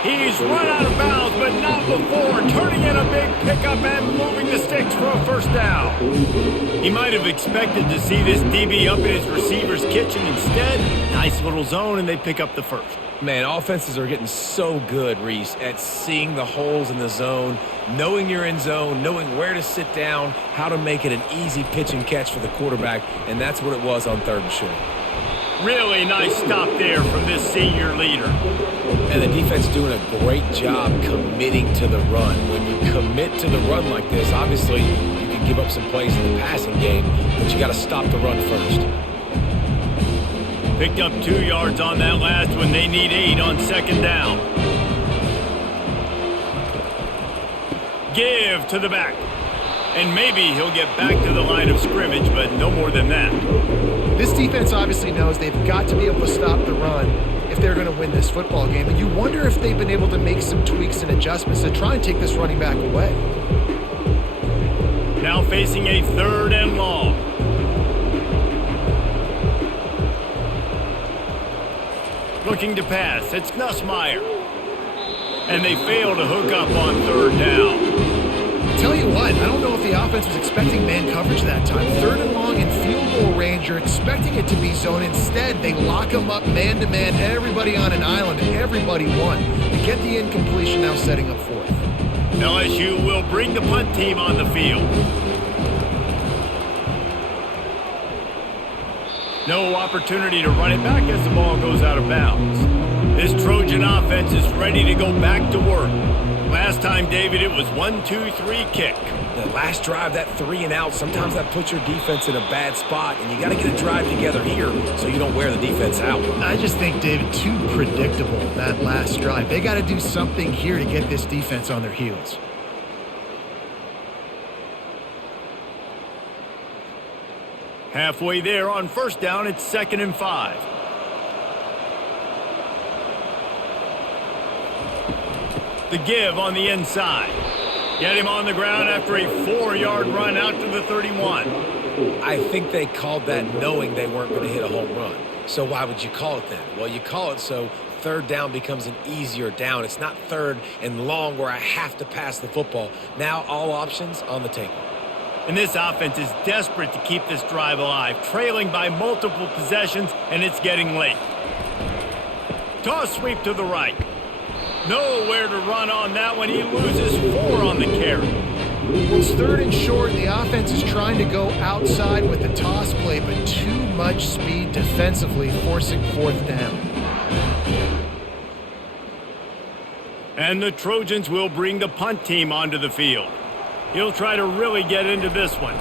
He's run out of bounds, but not before. Turning in a big pickup and moving the sticks for a 1st down. He might have expected to see this DB up in his receiver's kitchen. Instead, nice little zone, and they pick up the 1st. Man, offenses are getting so good, Reese, at seeing the holes in the zone, knowing you're in zone, knowing where to sit down, how to make it an easy pitch and catch for the quarterback, and that's what it was on 3rd and short. Really nice stop there from this senior leader. And the defense doing a great job committing to the run. When you commit to the run like this, obviously you can give up some plays in the passing game, but you got to stop the run first. Picked up 2 yards on that last one. They need 8 on 2nd down. Give to the back. And maybe he'll get back to the line of scrimmage, but no more than that. This defense obviously knows they've got to be able to stop the run if they're going to win this football game. And you wonder if they've been able to make some tweaks and adjustments to try and take this running back away. Now facing a 3rd and long. Looking to pass, it's Nussmeier. And they fail to hook up on 3rd down. Tell you what, I don't know if the offense was expecting man coverage that time. 3rd and long in field goal range, you're expecting it to be zone. Instead, they lock them up man-to-man, everybody on an island, and everybody won. To get the incompletion, now setting up 4th. LSU will bring the punt team on the field. No opportunity to run it back as the ball goes out of bounds. This Trojan offense is ready to go back to work. Last time, David, it was 1-2-3 kick. The last drive, that 3 and out, sometimes that puts your defense in a bad spot, and you got to get a drive together here so you don't wear the defense out. I just think, David, too predictable, that last drive. They got to do something here to get this defense on their heels. Halfway there on 1st down, it's 2nd and 5. The give on the inside. Get him on the ground after a 4-yard run out to the 31. I think they called that knowing they weren't going to hit a home run. So why would you call it then? Well, you call it so 3rd down becomes an easier down. It's not 3rd and long where I have to pass the football. Now all options on the table. And this offense is desperate to keep this drive alive, trailing by multiple possessions, and it's getting late. Toss sweep to the right. Nowhere to run on that one. He loses 4 on the carry. Well, it's 3rd and short. The offense is trying to go outside with the toss play, but too much speed defensively, forcing 4th down. And the Trojans will bring the punt team onto the field. He'll try to really get into this one.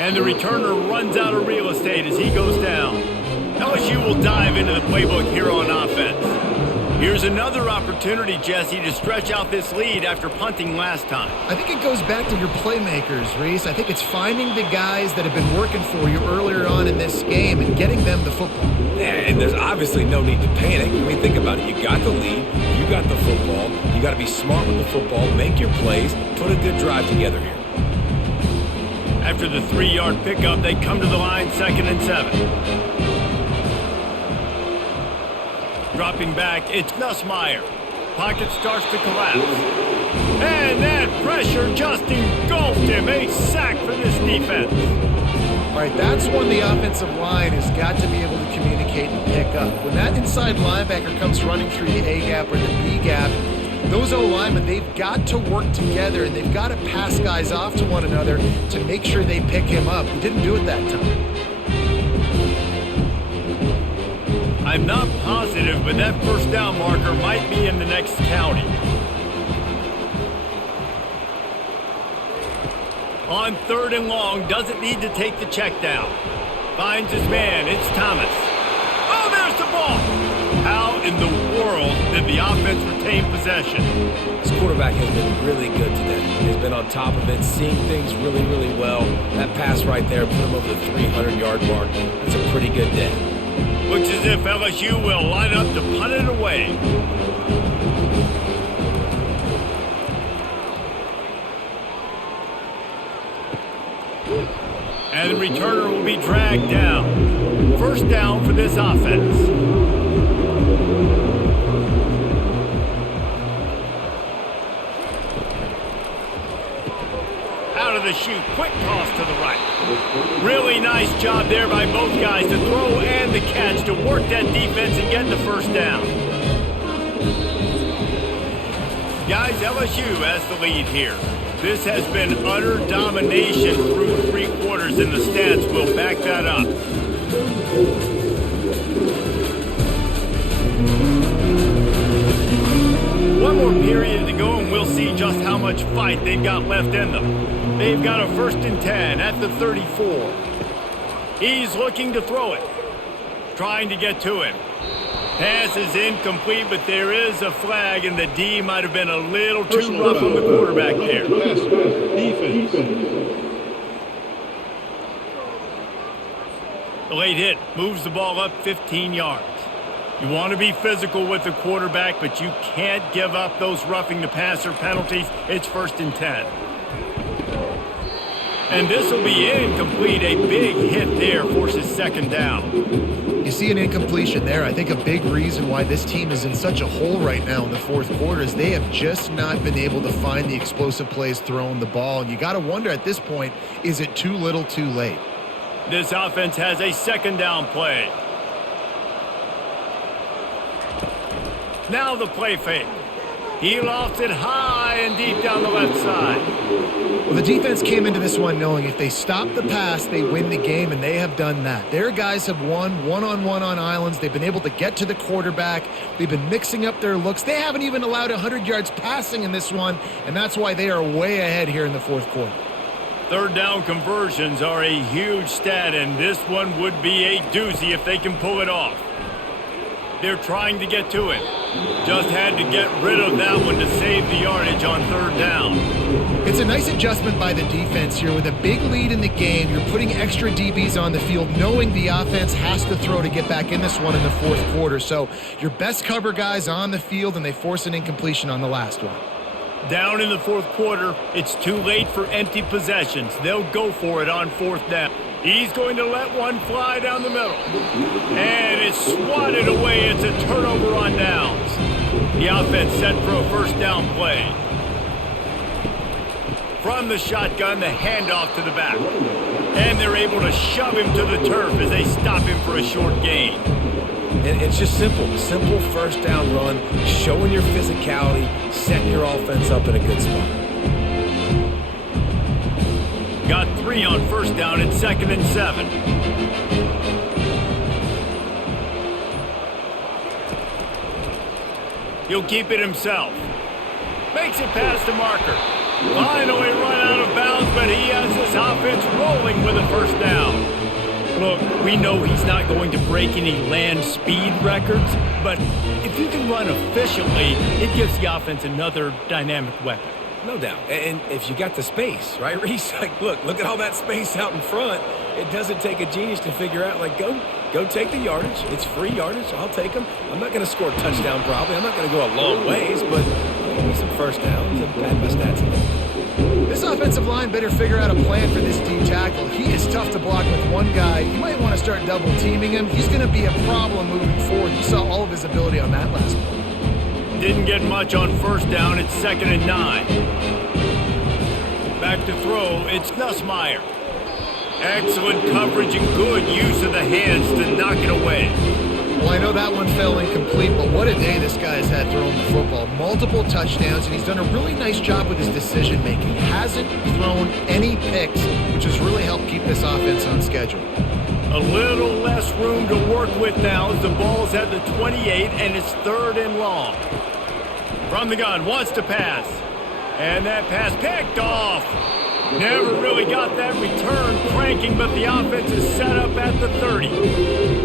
And the returner runs out of real estate as he goes down. LSU will dive into the playbook here on offense. Here's another opportunity, Jesse, to stretch out this lead after punting last time. I think it goes back to your playmakers, Reese. I think it's finding the guys that have been working for you earlier on in this game and getting them the football. Yeah, and there's obviously no need to panic. I mean, think about it. You got the lead. You got the football. You got to be smart with the football, make your plays, put a good drive together here. After the 3-yard pickup, they come to the line, 2nd and 7. Dropping back, it's Nussmeier. Pocket starts to collapse. And that pressure just engulfed him. A sack for this defense. All right, that's when the offensive line has got to be able to communicate and pick up. When that inside linebacker comes running through the A gap or the B gap, those O-linemen, they've got to work together, and they've got to pass guys off to one another to make sure they pick him up. He didn't do it that time. I'm not positive, but that first down marker might be in the next county. On 3rd and long, doesn't need to take the check down. Finds his man, it's Thomas. Oh, there's the ball! How in the world did the offense retain possession? This quarterback has been really good today. He's been on top of it, seeing things really, really well. That pass right there put him over the 300-yard mark. That's a pretty good day. Looks as if LSU will line up to punt it away. And the returner will be dragged down. First down for this offense. Out of the chute, quick toss to the right. Really nice job there by both guys to throw and the catch to work that defense and get the first down. Guys, LSU has the lead here. This has been utter domination through 3 quarters, and the stats will back that up. One more period to go, and we'll see just how much fight they've got left in them. They've got a 1st and 10 at the 34. He's looking to throw it. Trying to get to him. Pass is incomplete, but there is a flag, and the D might have been a little too rough on the quarterback there. The late hit moves the ball up 15 yards. You want to be physical with the quarterback, but you can't give up those roughing the passer penalties. It's 1st and 10. And this will be incomplete. A big hit there forces 2nd down. You see an incompletion there. I think a big reason why this team is in such a hole right now in the 4th quarter is they have just not been able to find the explosive plays throwing the ball. And you got to wonder at this point, is it too little too late? This offense has a 2nd down play. Now the play fake. He lofts it high and deep down the left side. Well, the defense came into this one knowing if they stop the pass, they win the game, and they have done that. Their guys have won one-on-one on islands. They've been able to get to the quarterback. They've been mixing up their looks. They haven't even allowed 100 yards passing in this one, and that's why they are way ahead here in the 4th quarter. 3rd down conversions are a huge stat, and this one would be a doozy if they can pull it off. They're trying to get to it. Just had to get rid of that one to save the yardage on 3rd down. It's a nice adjustment by the defense here. With a big lead in the game, you're putting extra DBs on the field, knowing the offense has to throw to get back in this one in the 4th quarter. So your best cover guys on the field, and they force an incompletion on the last one. Down in the 4th quarter, it's too late for empty possessions. They'll go for it on 4th down. He's going to let one fly down the middle. And it's swatted away. It's a turnover on downs. The offense set for a 1st down play. From the shotgun, the handoff to the back. And they're able to shove him to the turf as they stop him for a short gain. And it's just simple 1st down run, showing your physicality, setting your offense up in a good spot. Got 3 on 1st down at 2nd and 7. He'll keep it himself. Makes it past the marker. Finally run out of bounds, but he has this offense rolling with a first down. Look, we know he's not going to break any land speed records, but if you can run efficiently, it gives the offense another dynamic weapon. No doubt. And if you got the space, right, Reese? Like, look at all that space out in front. It doesn't take a genius to figure out, like, go take the yardage. It's free yardage. I'll take them. I'm not going to score a touchdown probably. I'm not going to go a long ways, but I'll give me some first downs and pad my stats a little. This offensive line better figure out a plan for this D tackle. He is tough to block with one guy. You might want to start double teaming him. He's going to be a problem moving forward. You saw all of his ability on that last play. Didn't get much on first down. It's 2nd and 9. Back to throw. It's Nussmeier. Excellent coverage and good use of the hands to knock it away. Well, I know that one fell incomplete, but what a day this guy's had throwing the football. Multiple touchdowns, and he's done a really nice job with his decision-making. Hasn't thrown any picks, which has really helped keep this offense on schedule. A little less room to work with now as the ball's at the 28, and it's 3rd and long. From the gun, wants to pass. And that pass picked off. Never really got that return cranking, but the offense is set up at the 30.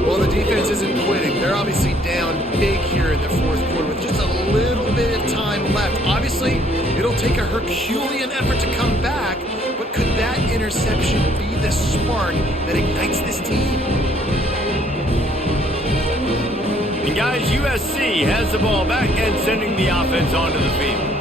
Well, the defense isn't quitting. They're obviously down big here in the fourth quarter with just a little bit of time left. Obviously, it'll take a Herculean effort to come back, but could that interception be the spark that ignites this team? And guys, USC has the ball back and sending the offense onto the field.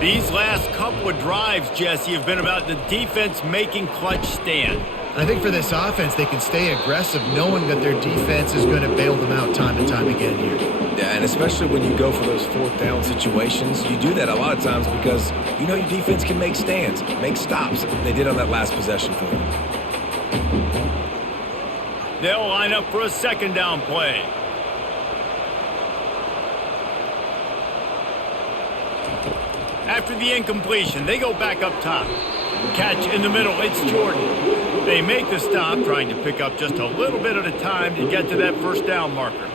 These last couple of drives, Jesse, have been about the defense making clutch stand. I think for this offense, they can stay aggressive knowing that their defense is going to bail them out time and time again here. Yeah, and especially when you go for those 4th down situations, you do that a lot of times because you know your defense can make stands, make stops. They did on that last possession for them. They'll line up for a 2nd down play. After the incompletion, they go back up top. Catch in the middle, it's Jordan. They make the stop, trying to pick up just a little bit at a time to get to that first down marker.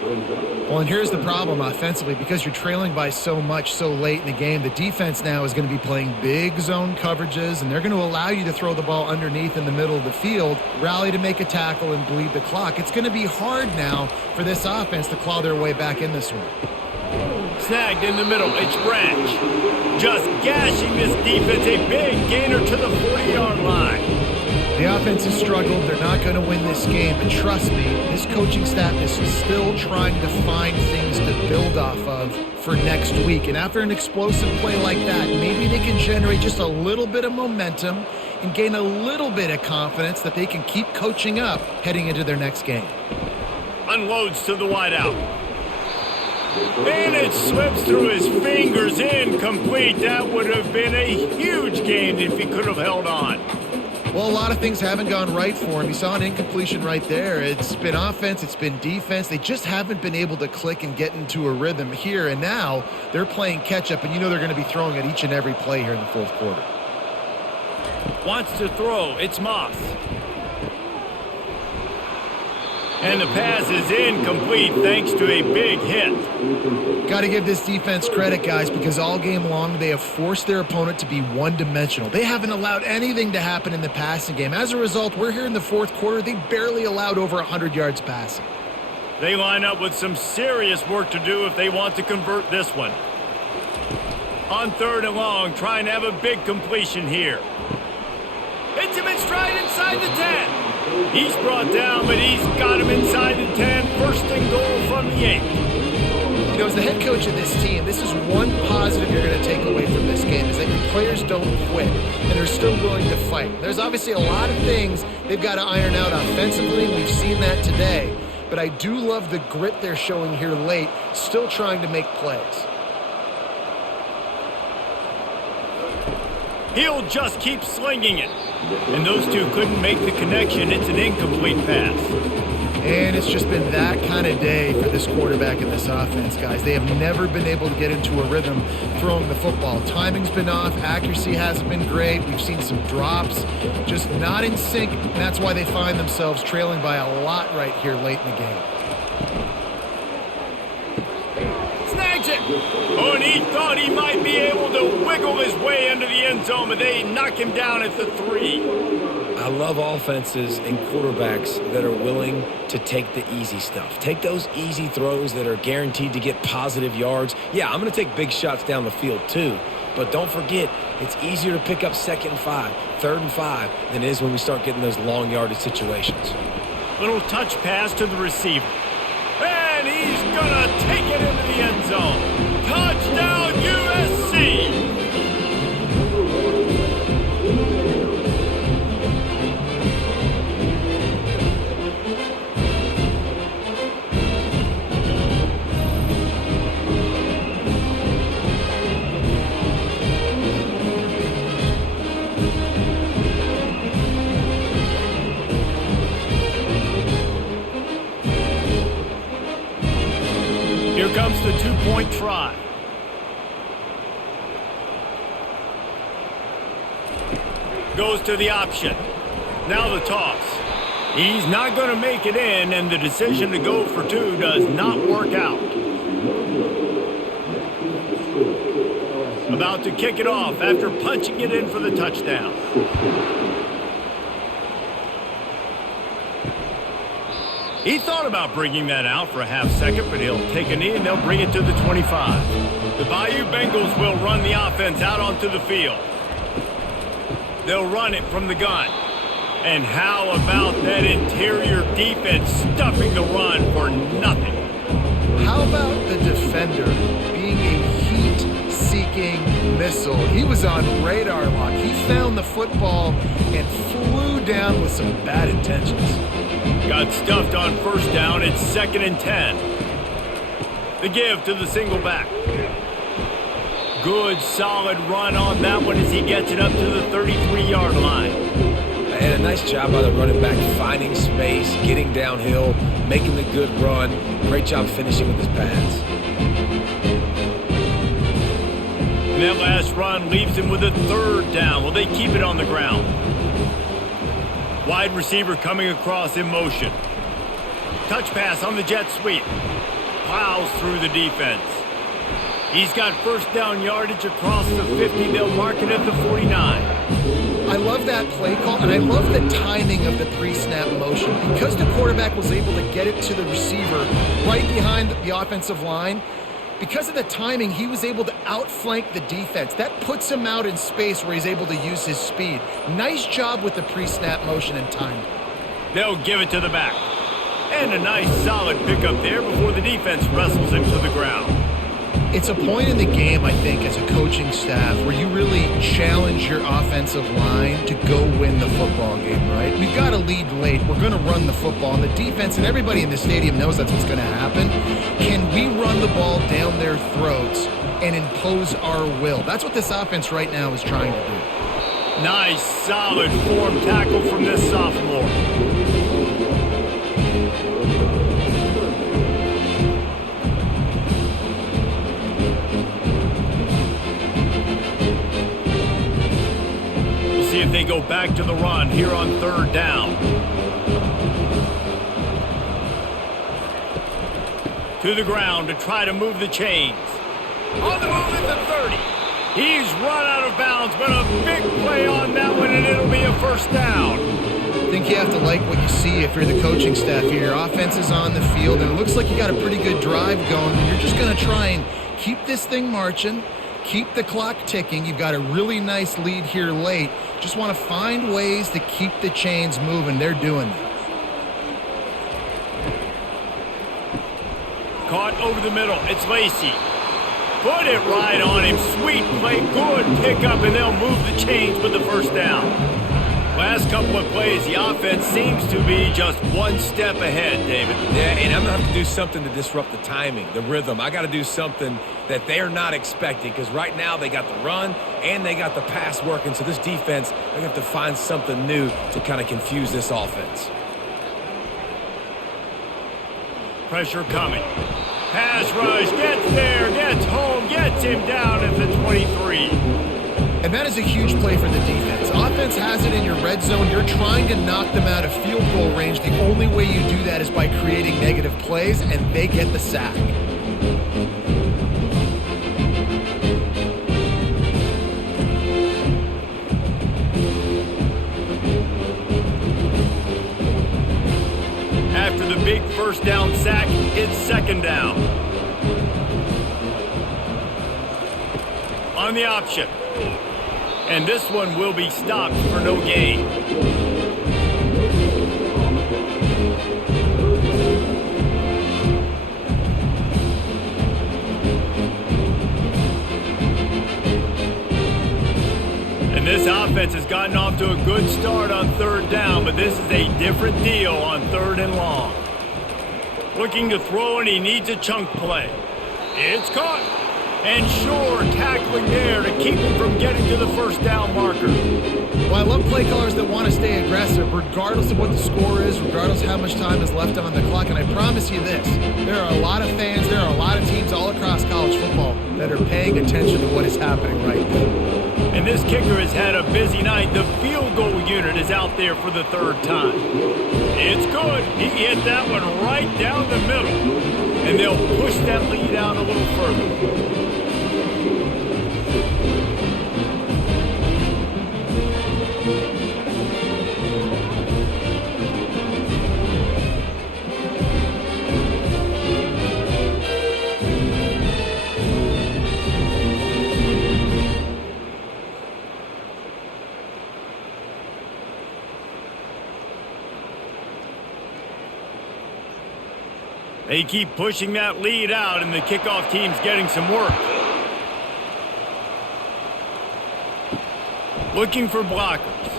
Well, and here's the problem offensively. Because you're trailing by so much so late in the game, the defense now is going to be playing big zone coverages, and they're going to allow you to throw the ball underneath in the middle of the field, rally to make a tackle, and bleed the clock. It's going to be hard now for this offense to claw their way back in this one. Snagged in the middle, it's Branch. Just gashing this defense, a big gainer to the 40-yard line. The offense has struggled. They're not going to win this game, but trust me, this coaching staff is still trying to find things to build off of for next week. And after an explosive play like that, maybe they can generate just a little bit of momentum and gain a little bit of confidence that they can keep coaching up heading into their next game. Unloads to the wideout. And it slips through his fingers, incomplete. That would have been a huge gain if he could have held on. Well, a lot of things haven't gone right for him. You saw an incompletion right there. It's been offense, it's been defense. They just haven't been able to click and get into a rhythm here. And now they're playing catch-up, and you know they're going to be throwing at each and every play here in the fourth quarter. Wants to throw. It's Moss. And the pass is incomplete thanks to a big hit. Got to give this defense credit, guys, because all game long they have forced their opponent to be one-dimensional. They haven't allowed anything to happen in the passing game. As a result, we're here in the fourth quarter. They barely allowed over 100 yards passing. They line up with some serious work to do if they want to convert this one. On 3rd and long, trying to have a big completion here. Hits him in stride inside the 10. He's brought down, but he's got him inside the 10. 1st and goal from the 8. You know, as the head coach of this team, this is one positive you're going to take away from this game, is that your players don't quit and they're still willing to fight. There's obviously a lot of things they've got to iron out offensively. We've seen that today. But I do love the grit they're showing here late, still trying to make plays. He'll just keep slinging it. And those two couldn't make the connection. It's an incomplete pass. And it's just been that kind of day for this quarterback and this offense, guys. They have never been able to get into a rhythm throwing the football. Timing's been off. Accuracy hasn't been great. We've seen some drops. Just not in sync. And that's why they find themselves trailing by a lot right here late in the game. Snags it. Oh, and he thought he might be able to wiggle his way into the end zone, but they knock him down at the 3. I love offenses and quarterbacks that are willing to take the easy stuff. Take those easy throws that are guaranteed to get positive yards. Yeah, I'm going to take big shots down the field too. But don't forget, it's easier to pick up 2nd and 5, 3rd and 5 than it is when we start getting those long yardage situations. Little touch pass to the receiver. And he's going to take it into the end zone. Touchdown, USC! Here comes the 2-point try. Goes to the option. Now the toss. He's not going to make it in, and the decision to go for 2 does not work out. About to kick it off after punching it in for the touchdown. He thought about bringing that out for a half second, but he'll take a knee and they'll bring it to the 25. The Bayou Bengals will run the offense out onto the field. They'll run it from the gun. And how about that interior defense stuffing the run for nothing? How about the defender being a heat-seeking missile? He was on radar lock. He found the football and flew down with some bad intentions. Got stuffed on 1st down. It's 2nd and 10. The give to the single back. Good, solid run on that one as he gets it up to the 33-yard line. And a nice job by the running back, finding space, getting downhill, making the good run. Great job finishing with his pads. And that last run leaves him with a 3rd down. Will they keep it on the ground? Wide receiver coming across in motion. Touch pass on the jet sweep. Plows through the defense. He's got 1st down yardage across the 50. They'll mark it at the 49. I love that play call, and I love the timing of the pre-snap motion. Because the quarterback was able to get it to the receiver right behind the offensive line, because of the timing, he was able to outflank the defense. That puts him out in space where he's able to use his speed. Nice job with the pre-snap motion and timing. They'll give it to the back. And a nice solid pickup there before the defense wrestles him to the ground. It's a point in the game, I think, as a coaching staff where you really challenge your offensive line to go win the football game, right? We've got to lead late. We're going to run the football. And the defense and everybody in the stadium knows that's what's going to happen. Can we run the ball down their throats and impose our will? That's what this offense right now is trying to do. Nice, solid form tackle from this sophomore. See if they go back to the run here on 3rd down. To the ground to try to move the chains. On the move at the 30. He's run out of bounds, but a big play on that one, and it'll be a 1st down. I think you have to like what you see if you're the coaching staff here. Your offense is on the field, and it looks like you got a pretty good drive going, and you're just going to try and keep this thing marching. Keep the clock ticking. You've got a really nice lead here late. Just want to find ways to keep the chains moving. They're doing it. Caught over the middle. It's Lacey. Put it right on him. Sweet play. Good pickup, and they'll move the chains with the 1st down. Last couple of plays, the offense seems to be just one step ahead, David. Yeah, and I'm going to have to do something to disrupt the timing, the rhythm. I got to do something that they're not expecting because right now they got the run and they got the pass working. So this defense, they're going to have to find something new to kind of confuse this offense. Pressure coming. Pass rush, gets there, gets home, gets him down at the 23. And that is a huge play for the defense. Offense has it in your red zone. You're trying to knock them out of field goal range. The only way you do that is by creating negative plays, and they get the sack. after the big first down sack, it's second down. On the option. And this one will be stopped for no gain. And this offense has gotten off to a good start on third down, but this is a different deal on third and long. Looking to throw, and he needs a chunk play. It's caught. And sure, tackling there to keep him from getting to the first down marker. Well, I love play callers that want to stay aggressive, regardless of what the score is, regardless of how much time is left on the clock. And I promise you this, there are a lot of fans, there are a lot of teams all across college football that are paying attention to what is happening right now. And this kicker has had a busy night. The field goal unit is out there for the third time. It's good. He hit that one right down the middle. And they'll push that lead out a little further. They keep pushing that lead out, and the kickoff team's getting some work. Looking for blockers.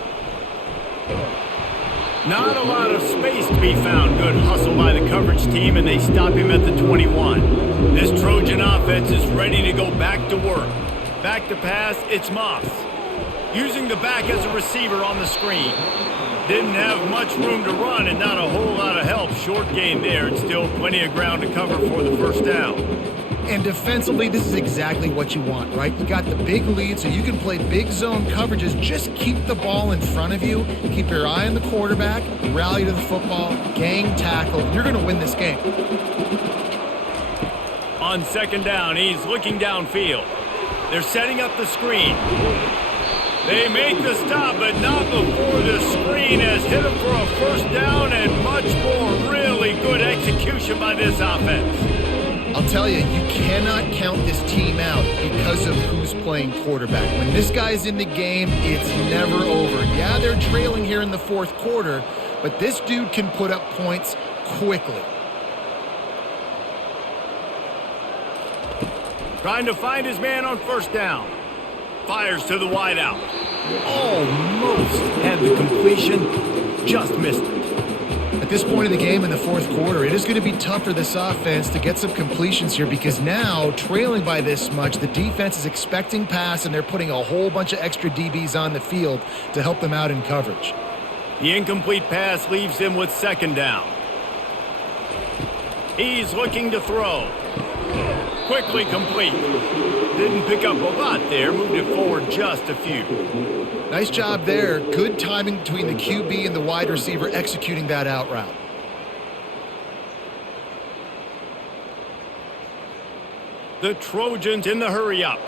Not a lot of space to be found. Good hustle by the coverage team, and they stop him at the 21. This Trojan offense is ready to go back to work. Back to pass, it's Moss. Using the back as a receiver on the screen. Didn't have much room to run and not a whole lot of help. Short gain there and still plenty of ground to cover for the first down. And defensively, this is exactly what you want, right? You got the big lead, so you can play big zone coverages. Just keep the ball in front of you. Keep your eye on the quarterback. Rally to the football. Gang tackle. You're going to win this game. On second down, he's looking downfield. They're setting up the screen. They make the stop, but not before the screen has hit him for a first down and much more. Really good execution by this offense. I'll tell you, you cannot count this team out because of who's playing quarterback. When this guy's in the game, it's never over. Yeah, they're trailing here in the fourth quarter, but this dude can put up points quickly. Trying to find his man on first down. Fires to the wideout. Almost had the completion, just missed it. At this point in the game in the fourth quarter, it is going to be tough for this offense to get some completions here because now, trailing by this much, the defense is expecting pass and they're putting a whole bunch of extra DBs on the field to help them out in coverage. The incomplete pass leaves him with second down. He's looking to throw. Quickly complete. Didn't pick up a lot there. Moved it forward just a few. Nice job there. Good timing between the QB and the wide receiver executing that out route. The Trojans in the hurry up.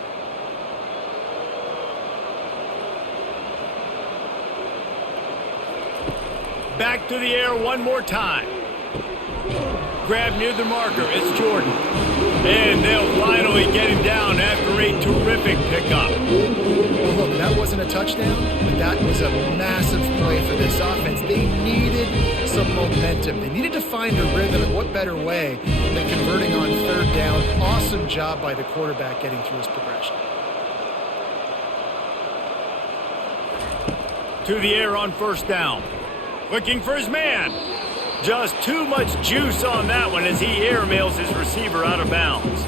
Back to the air one more time. Grab near the marker. It's Jordan. And they'll finally get him down after a terrific pickup. Well, look, that wasn't a touchdown, but that was a massive play for this offense. They needed some momentum. They needed to find a rhythm, and what better way than converting on third down. Awesome job by the quarterback getting through his progression. To the air on first down. Looking for his man. Just too much juice on that one as he airmails his receiver out of bounds.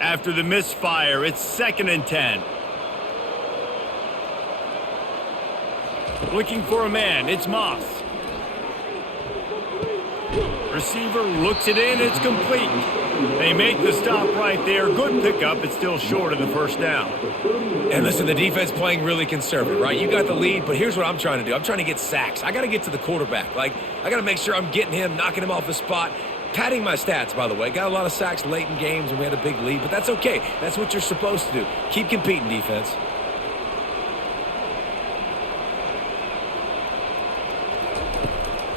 After the misfire, it's 2nd and 10. Looking for a man, it's Moss. Receiver looks it in, it's complete. They make the stop right there. Good pickup, it's still short of the first down. And listen, the defense playing really conservative, right? You got the lead, but here's what I'm trying to do. I'm trying to get sacks. I got to get to the quarterback. I got to make sure I'm getting him, knocking him off his spot. Padding my stats, by the way. Got a lot of sacks late in games, and we had a big lead, but that's okay. That's what you're supposed to do. Keep competing, defense.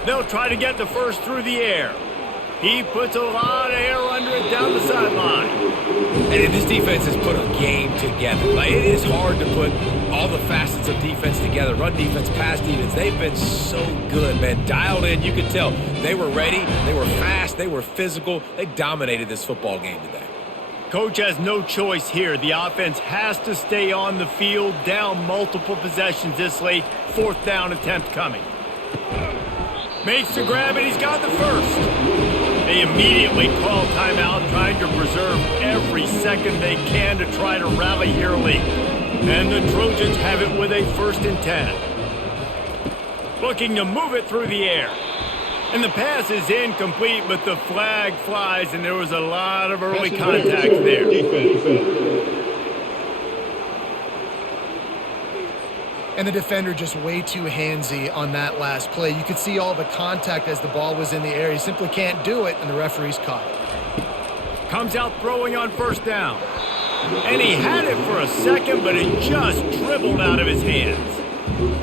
They'll try to get the first through the air. He puts a lot of air under it down the sideline. And this defense has put a game together. Like, it is hard to put all the facets of defense together. Run defense, pass defense. They've been so good, man. Dialed in. You could tell they were ready. They were fast. They were physical. They dominated this football game today. Coach has no choice here. The offense has to stay on the field, down multiple possessions this late. 4th down attempt coming. Makes the grab, and he's got the first. They immediately call timeout, trying to preserve every second they can to try to rally here late. And the Trojans have it with a 1st and 10. Looking to move it through the air. And the pass is incomplete, but the flag flies, and there was a lot of early contact there. And the defender just way too handsy on that last play. You could see all the contact as the ball was in the air. He simply can't do it, and the referee's caught it. Comes out throwing on 1st down. And he had it for a second, but it just dribbled out of his hands.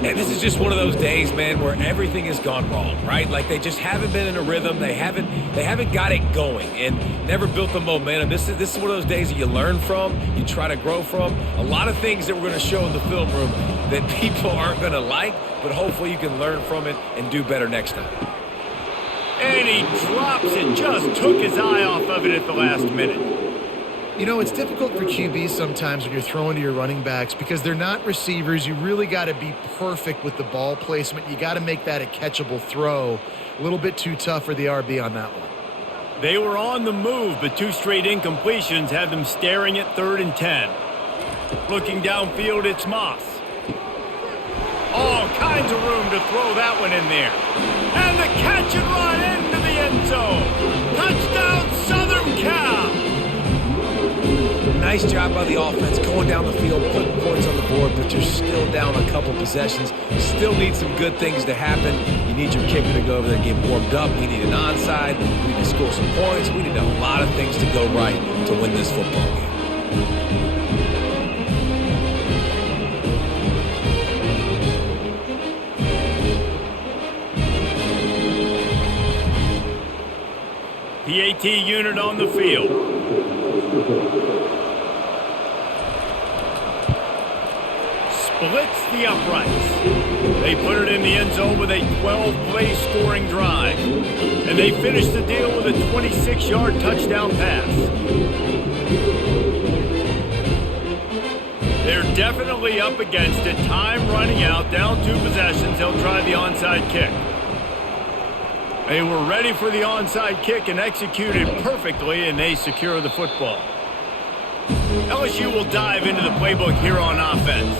And this is just one of those days, man, where everything has gone wrong, right? Like, they just haven't been in a rhythm. They haven't got it going and never built the momentum. This is one of those days that you learn from, you try to grow from. A lot of things that we're going to show in the film room that people aren't going to like, but hopefully you can learn from it and do better next time. And he drops it, just took his eye off of it at the last minute. You know, it's difficult for QBs sometimes when you're throwing to your running backs because they're not receivers. You really got to be perfect with the ball placement. You got to make that a catchable throw. A little bit too tough for the RB on that one. They were on the move, but 2 straight incompletions had them staring at 3rd and 10. Looking downfield, it's Moss. All kinds of room to throw that one in there. And the catch and run into the end zone. Touchdown, Southern Cal. Nice job by the offense going down the field, putting points on the board, but you're still down a couple possessions. You still need some good things to happen. You need your kicker to go over there and get warmed up. We need an onside. We need to score some points. We need a lot of things to go right to win this football game. PAT unit on the field. Splits the uprights. They put it in the end zone with a 12-play scoring drive. And they finish the deal with a 26-yard touchdown pass. They're definitely up against it. Time running out, down 2 possessions. They'll try the onside kick. They were ready for the onside kick and executed perfectly, and they secure the football. LSU will dive into the playbook here on offense.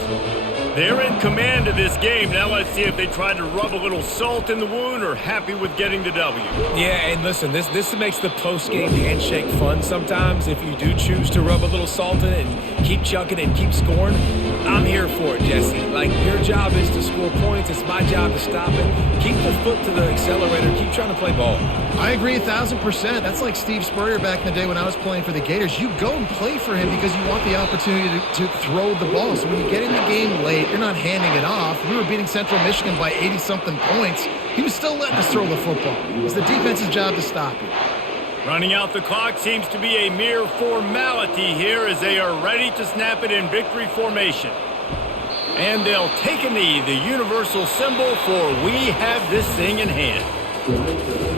They're in command of this game. Now let's see if they try to rub a little salt in the wound or happy with getting the W. Yeah, and listen, this makes the post-game handshake fun sometimes. If you do choose to rub a little salt in it and keep chucking and keep scoring, I'm here for it, Jesse. Like, your job is to score points. It's my job to stop it. Keep the foot to the accelerator. Keep trying to play ball. I agree 1,000%. That's like Steve Spurrier back in the day when I was playing for the Gators. You go and play for him because you want the opportunity to throw the ball. So when you get in the game late, you're not handing it off. We were beating Central Michigan by 80-something points. He was still letting us throw the football. It's the defense's job to stop it. Running out the clock seems to be a mere formality here as they are ready to snap it in victory formation. And they'll take a knee, the universal symbol for we have this thing in hand.